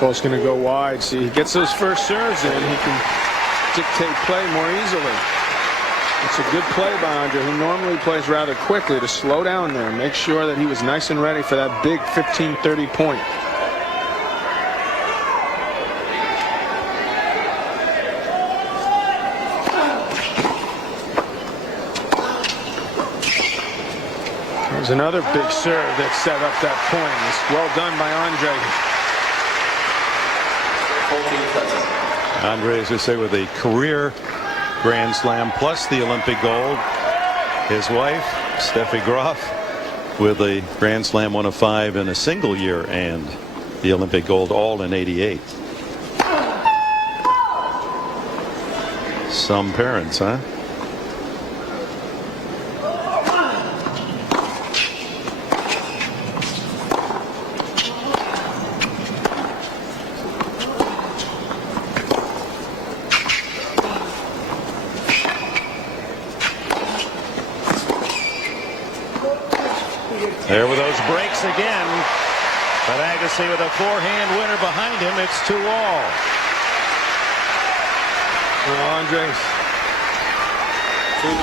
Ball's going to go wide. See, he gets those first serves in, he can dictate play more easily. It's a good play by Andre, who normally plays rather quickly, to slow down there, make sure that he was nice and ready for that big 15-30 point. There's another big serve that set up that point. It's well done by Andre. Andre, as I say, with a career Grand Slam plus the Olympic gold. His wife, Steffi Graf, with a Grand Slam 1 of 5 in a single year and the Olympic gold, all in '88. Some parents, huh? There with those breaks again. But Agassi with a forehand winner behind him. It's 2-all. Well, Andre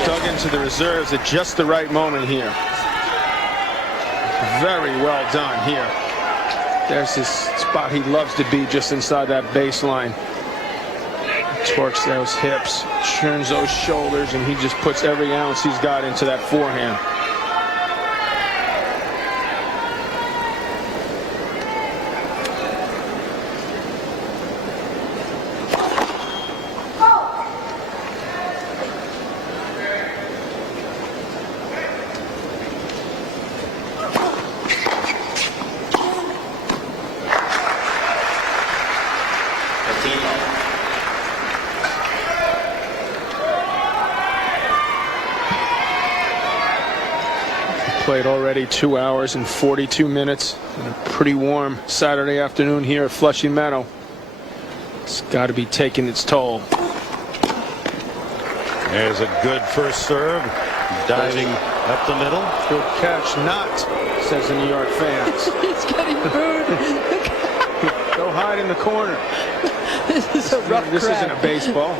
dug into the reserves at just the right moment here. Very well done here. There's this spot he loves to be, just inside that baseline. Torques those hips, turns those shoulders, and he just puts every ounce he's got into that forehand. Played already 2 hours and 42 minutes. And a pretty warm Saturday afternoon here at Flushing Meadow. It's got to be taking its toll. There's a good first serve, diving up the middle. Good catch, not, says the New York fans. He's getting booed. Go hide in the corner. This is a rough This crowd. isn't a baseball.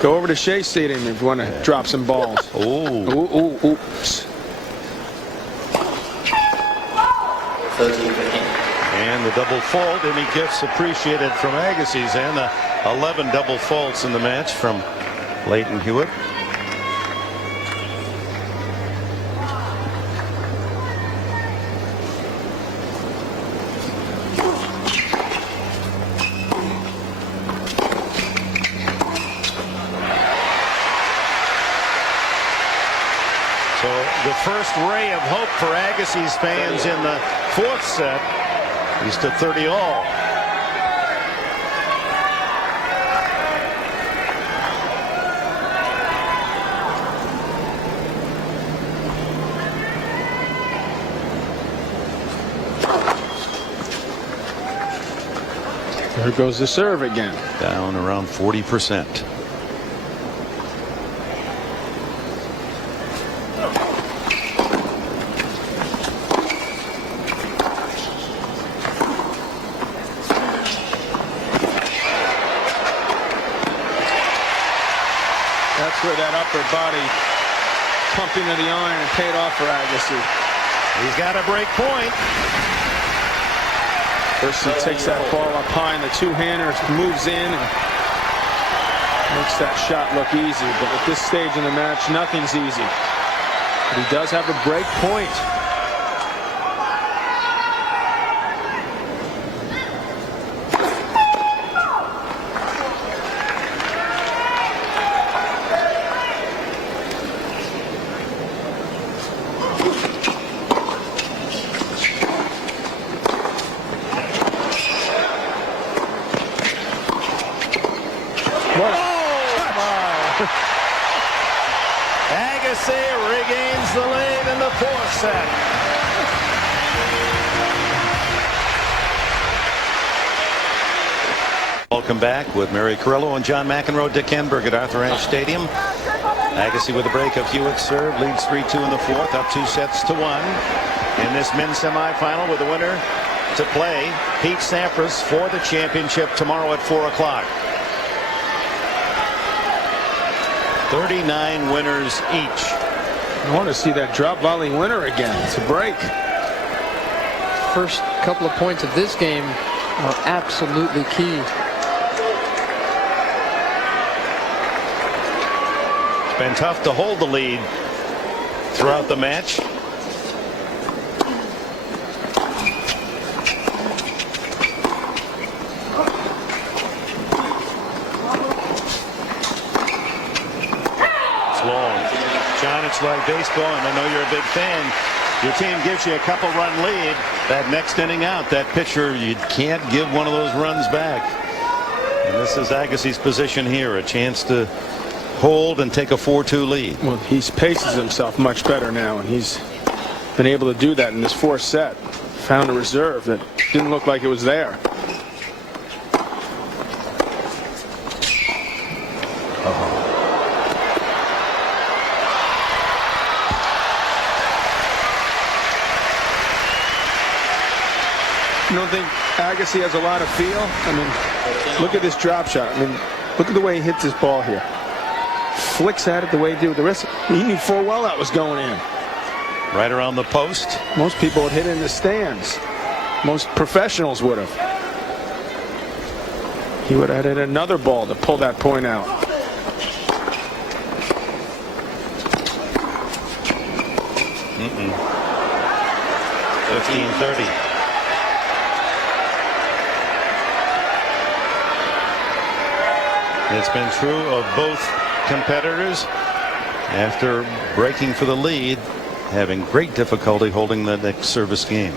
Go over to Shea Stadium if you want to drop some balls. Oh, Ooh, oops. and the double fault. Any gifts appreciated from Agassi's end. 11 double faults in the match from Leighton Hewitt. So the first ray of hope for Agassi's fans in the 4th set. He's to 30-all. There goes the serve again. Down around 40%. That's where that upper body pumping of the iron paid off for Agassi. He's got a break point. First he takes that ball up high, and the two-hander moves in and makes that shot look easy. But at this stage in the match, nothing's easy. But he does have a break point. Agassi regains the lead in the fourth set. Welcome back with Mary Carrillo and John McEnroe, Dick Enberg at Arthur Ashe Stadium. Agassi with a break of Hewitt's serve, leads 3-2 in the fourth, up 2-1 in this men's semifinal, with the winner to play Pete Sampras for the championship tomorrow at 4 o'clock. 39 winners each. I want to see that drop volley winner again. It's a break. First couple of points of this game are absolutely key. It's been tough to hold the lead throughout the match. John, it's like baseball, and I know you're a big fan. Your team gives you a couple-run lead. That next inning out, that pitcher, you can't give one of those runs back. And this is Agassi's position here, a chance to hold and take a 4-2 lead. Well, he paces himself much better now, and he's been able to do that in this fourth set. Found a reserve that didn't look like it was there. You don't think Agassi has a lot of feel? I mean, look at this drop shot. I mean, look at the way he hits this ball here. Flicks at it the way he did the rest. He knew full well that was going in. Right around the post. Most people would hit it in the stands. Most professionals would have. He would have hit another ball to pull that point out. Mm-mm. 15-30. It's been true of both competitors. After breaking for the lead, having great difficulty holding the next service game.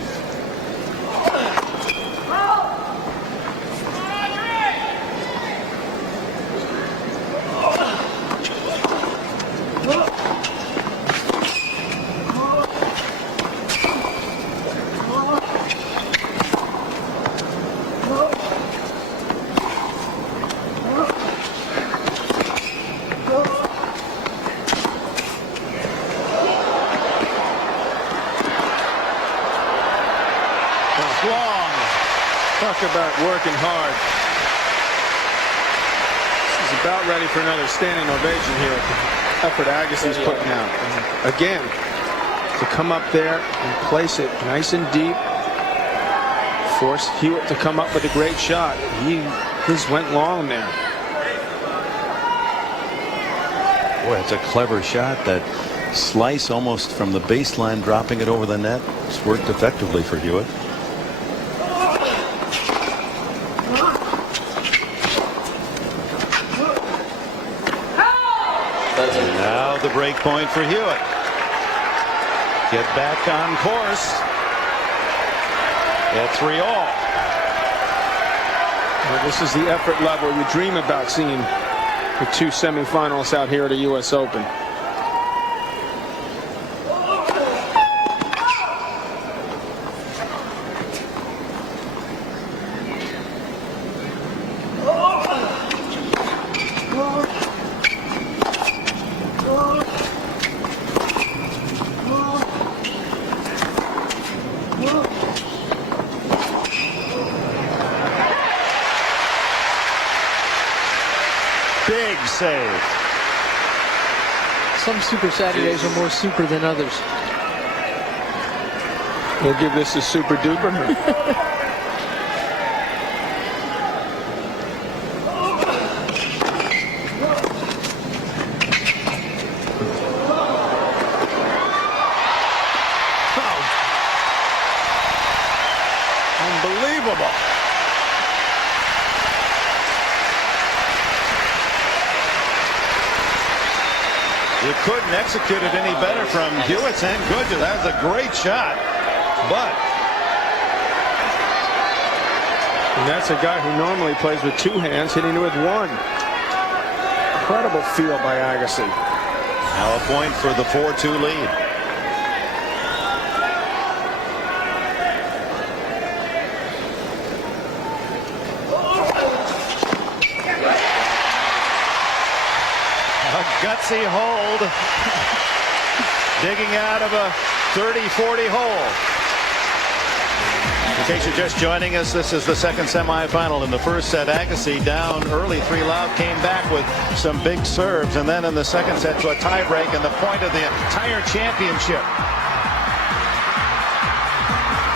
Talk about working hard. He's about ready for another standing ovation here at the effort Agassi's putting out. And again, to come up there and place it nice and deep, force Hewitt to come up with a great shot. His went long there. Boy, it's a clever shot. That slice almost from the baseline, dropping it over the net. It's worked effectively for Hewitt. Now the break point for Hewitt. Get back on course at 3-all. Well, this is the effort level you dream about seeing the two semifinals out here at the U.S. Open. Big save. some Super Saturdays are more super than others. We'll give this a super duper. Unbelievable. You couldn't execute it any better from Hewitt and Goodger. That was a great shot. But and that's a guy who normally plays with two hands, hitting it with one. Incredible feel by Agassi. now a point for the 4-2 lead. A gutsy hold. Digging out of a 30-40 hole. In case you're just joining us, this is the second semifinal. In the first set, Agassi down early 3-love, came back with some big serves, and then in the second set to a tiebreak and the point of the entire championship.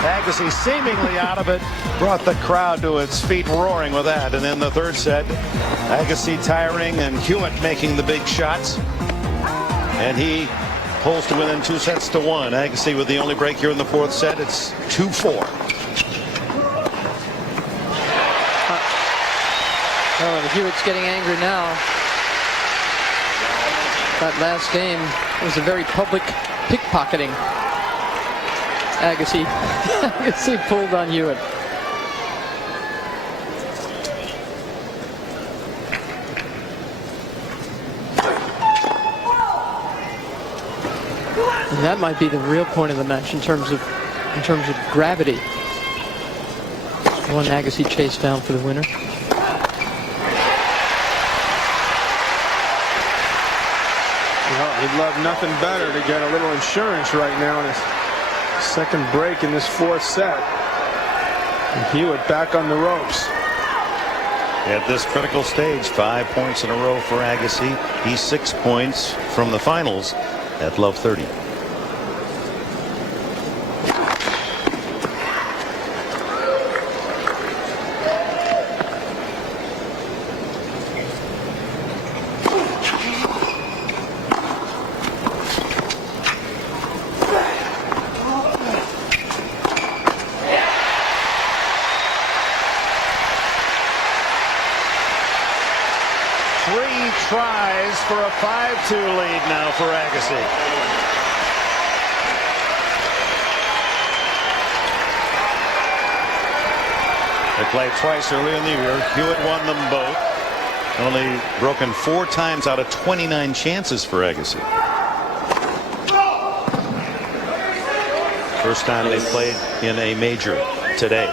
Agassi seemingly out of it, brought the crowd to its feet roaring with that. And in the third set, Agassi tiring and Hewitt making the big shots. And he pulls to win in 2-1. Agassi with the only break here in the fourth set. It's 2-4. Oh, Hewitt's getting angry now. That last game was a very public pickpocketing. Agassi pulled on Hewitt. And that might be the real point of the match in terms of gravity. One Agassi chased down for the winner. Well, he'd love nothing better to get a little insurance right now in his second break in this fourth set. And Hewitt back on the ropes. At this critical stage, 5 points in a row for Agassi. He's 6 points from the finals at love 30. Tries for a 5-2 lead now for Agassi. They played twice earlier in the year. Hewitt won them both. Only broken 4 times out of 29 chances for Agassi. First time they played in a major today.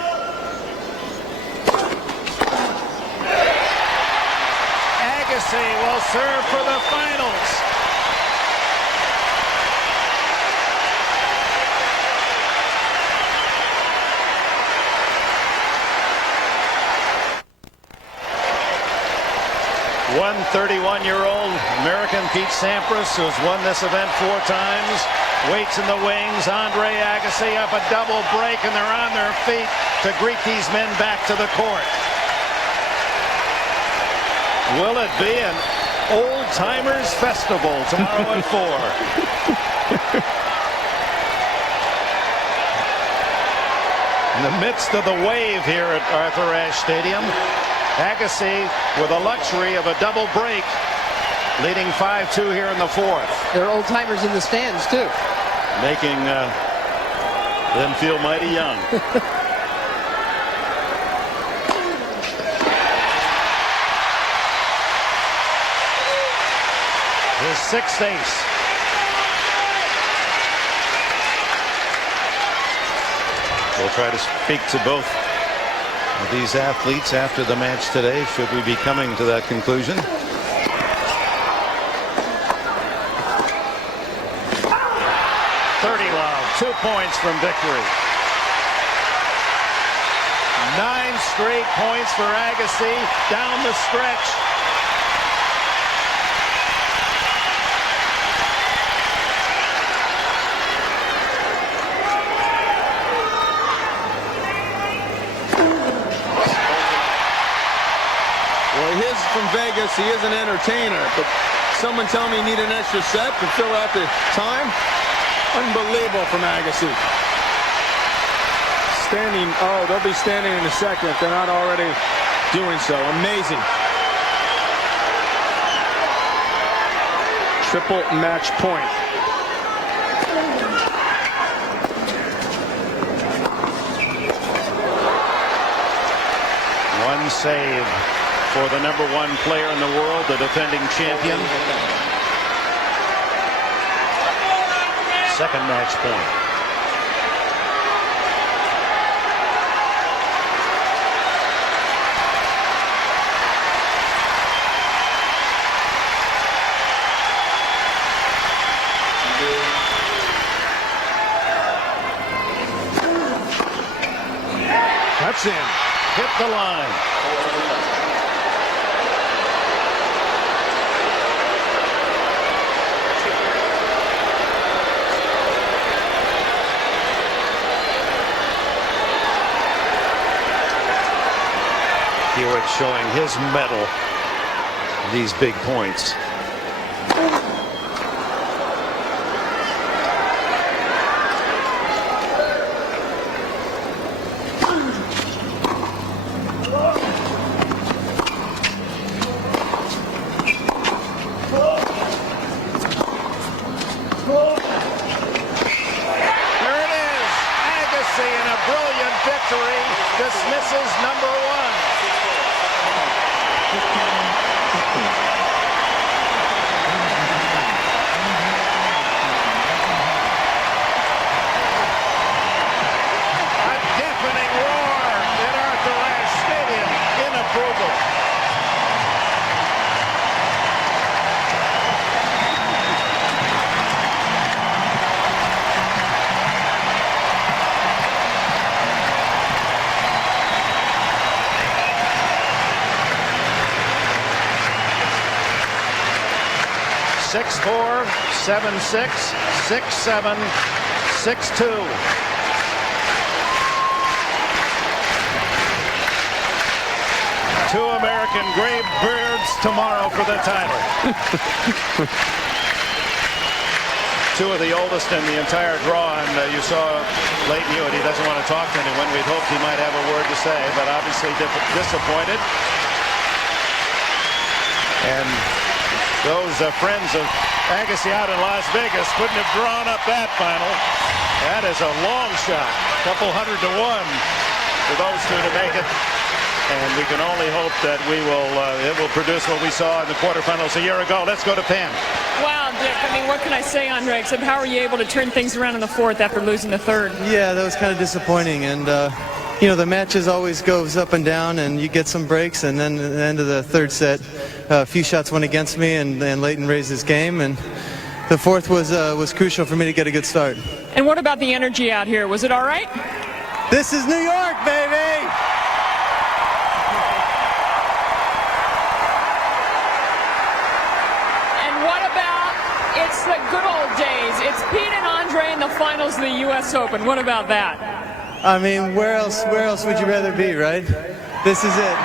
Will serve for the finals. One 31-year-old American Pete Sampras, who's won this event 4 times, waits in the wings. Andre Agassi up a double break, and they're on their feet to greet these men back to the court. Will it be an old-timers festival tomorrow at 4? In the midst of the wave here at Arthur Ashe Stadium, Agassi with the luxury of a double break, leading 5-2 here in the fourth. There are old-timers in the stands, too. Making them feel mighty young. His 6th ace. We'll try to speak to both of these athletes after the match today, should we be coming to that conclusion. 30-love, 2 points from victory. 9 straight points for Agassi down the stretch. Agassi is an entertainer, but someone telling me you need an extra set to fill out the time? Unbelievable from Agassi. Standing, oh, they'll be standing in a second if they're not already doing so. Amazing. Triple match point. One save for the #1 player in the world, the defending champion. Second match point. That's in. Hit the line. Hewitt showing his mettle in these big points. In a brilliant victory, dismisses #1. A deafening roar at Arthur Ashe Stadium in approval. Six 4, 7-6, 6-7, 6-2. Two American Greybeards tomorrow for the title. Two of the oldest in the entire draw, and you saw Leighton Hewitt. He doesn't want to talk to anyone. We'd hoped he might have a word to say, but obviously disappointed. And those friends of Agassi out in Las Vegas couldn't have drawn up that final. That is a long shot, a couple 100 to 1 for those two to make it. And we can only hope that it will produce what we saw in the quarterfinals a year ago. Let's go to Pam. Wow, Dick, I mean, what can I say, Andre, except how are you able to turn things around in the fourth after losing the third? Yeah, that was kind of disappointing, and you know, the matches always goes up and down, and you get some breaks, and then at the end of the third set, a few shots went against me, and Leighton raised his game, and the fourth was crucial for me to get a good start. And what about the energy out here? Was it all right? This is New York, baby! And what about, it's the good old days. It's Pete and Andre in the finals of the U.S. Open. What about that? I mean, where else would you rather be, right? This is it.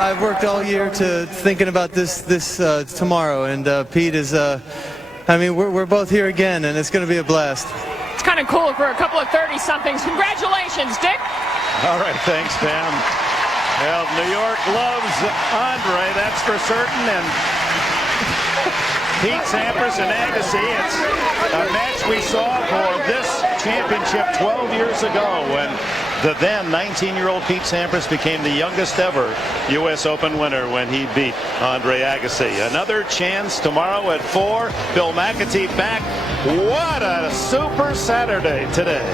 I've worked all year to thinking about this tomorrow, and Pete is, I mean, we're both here again, and it's going to be a blast. It's kind of cool for a couple of 30-somethings. Congratulations, Dick. All right, thanks, Pam. Well, New York loves Andre, that's for certain, and Pete Sampras and Agassi. It's a match we saw for this championship 12 years ago when the then 19-year-old Pete Sampras became the youngest ever U.S. Open winner when he beat Andre Agassi. Another chance tomorrow at 4. Bill McAtee back. What a super Saturday today.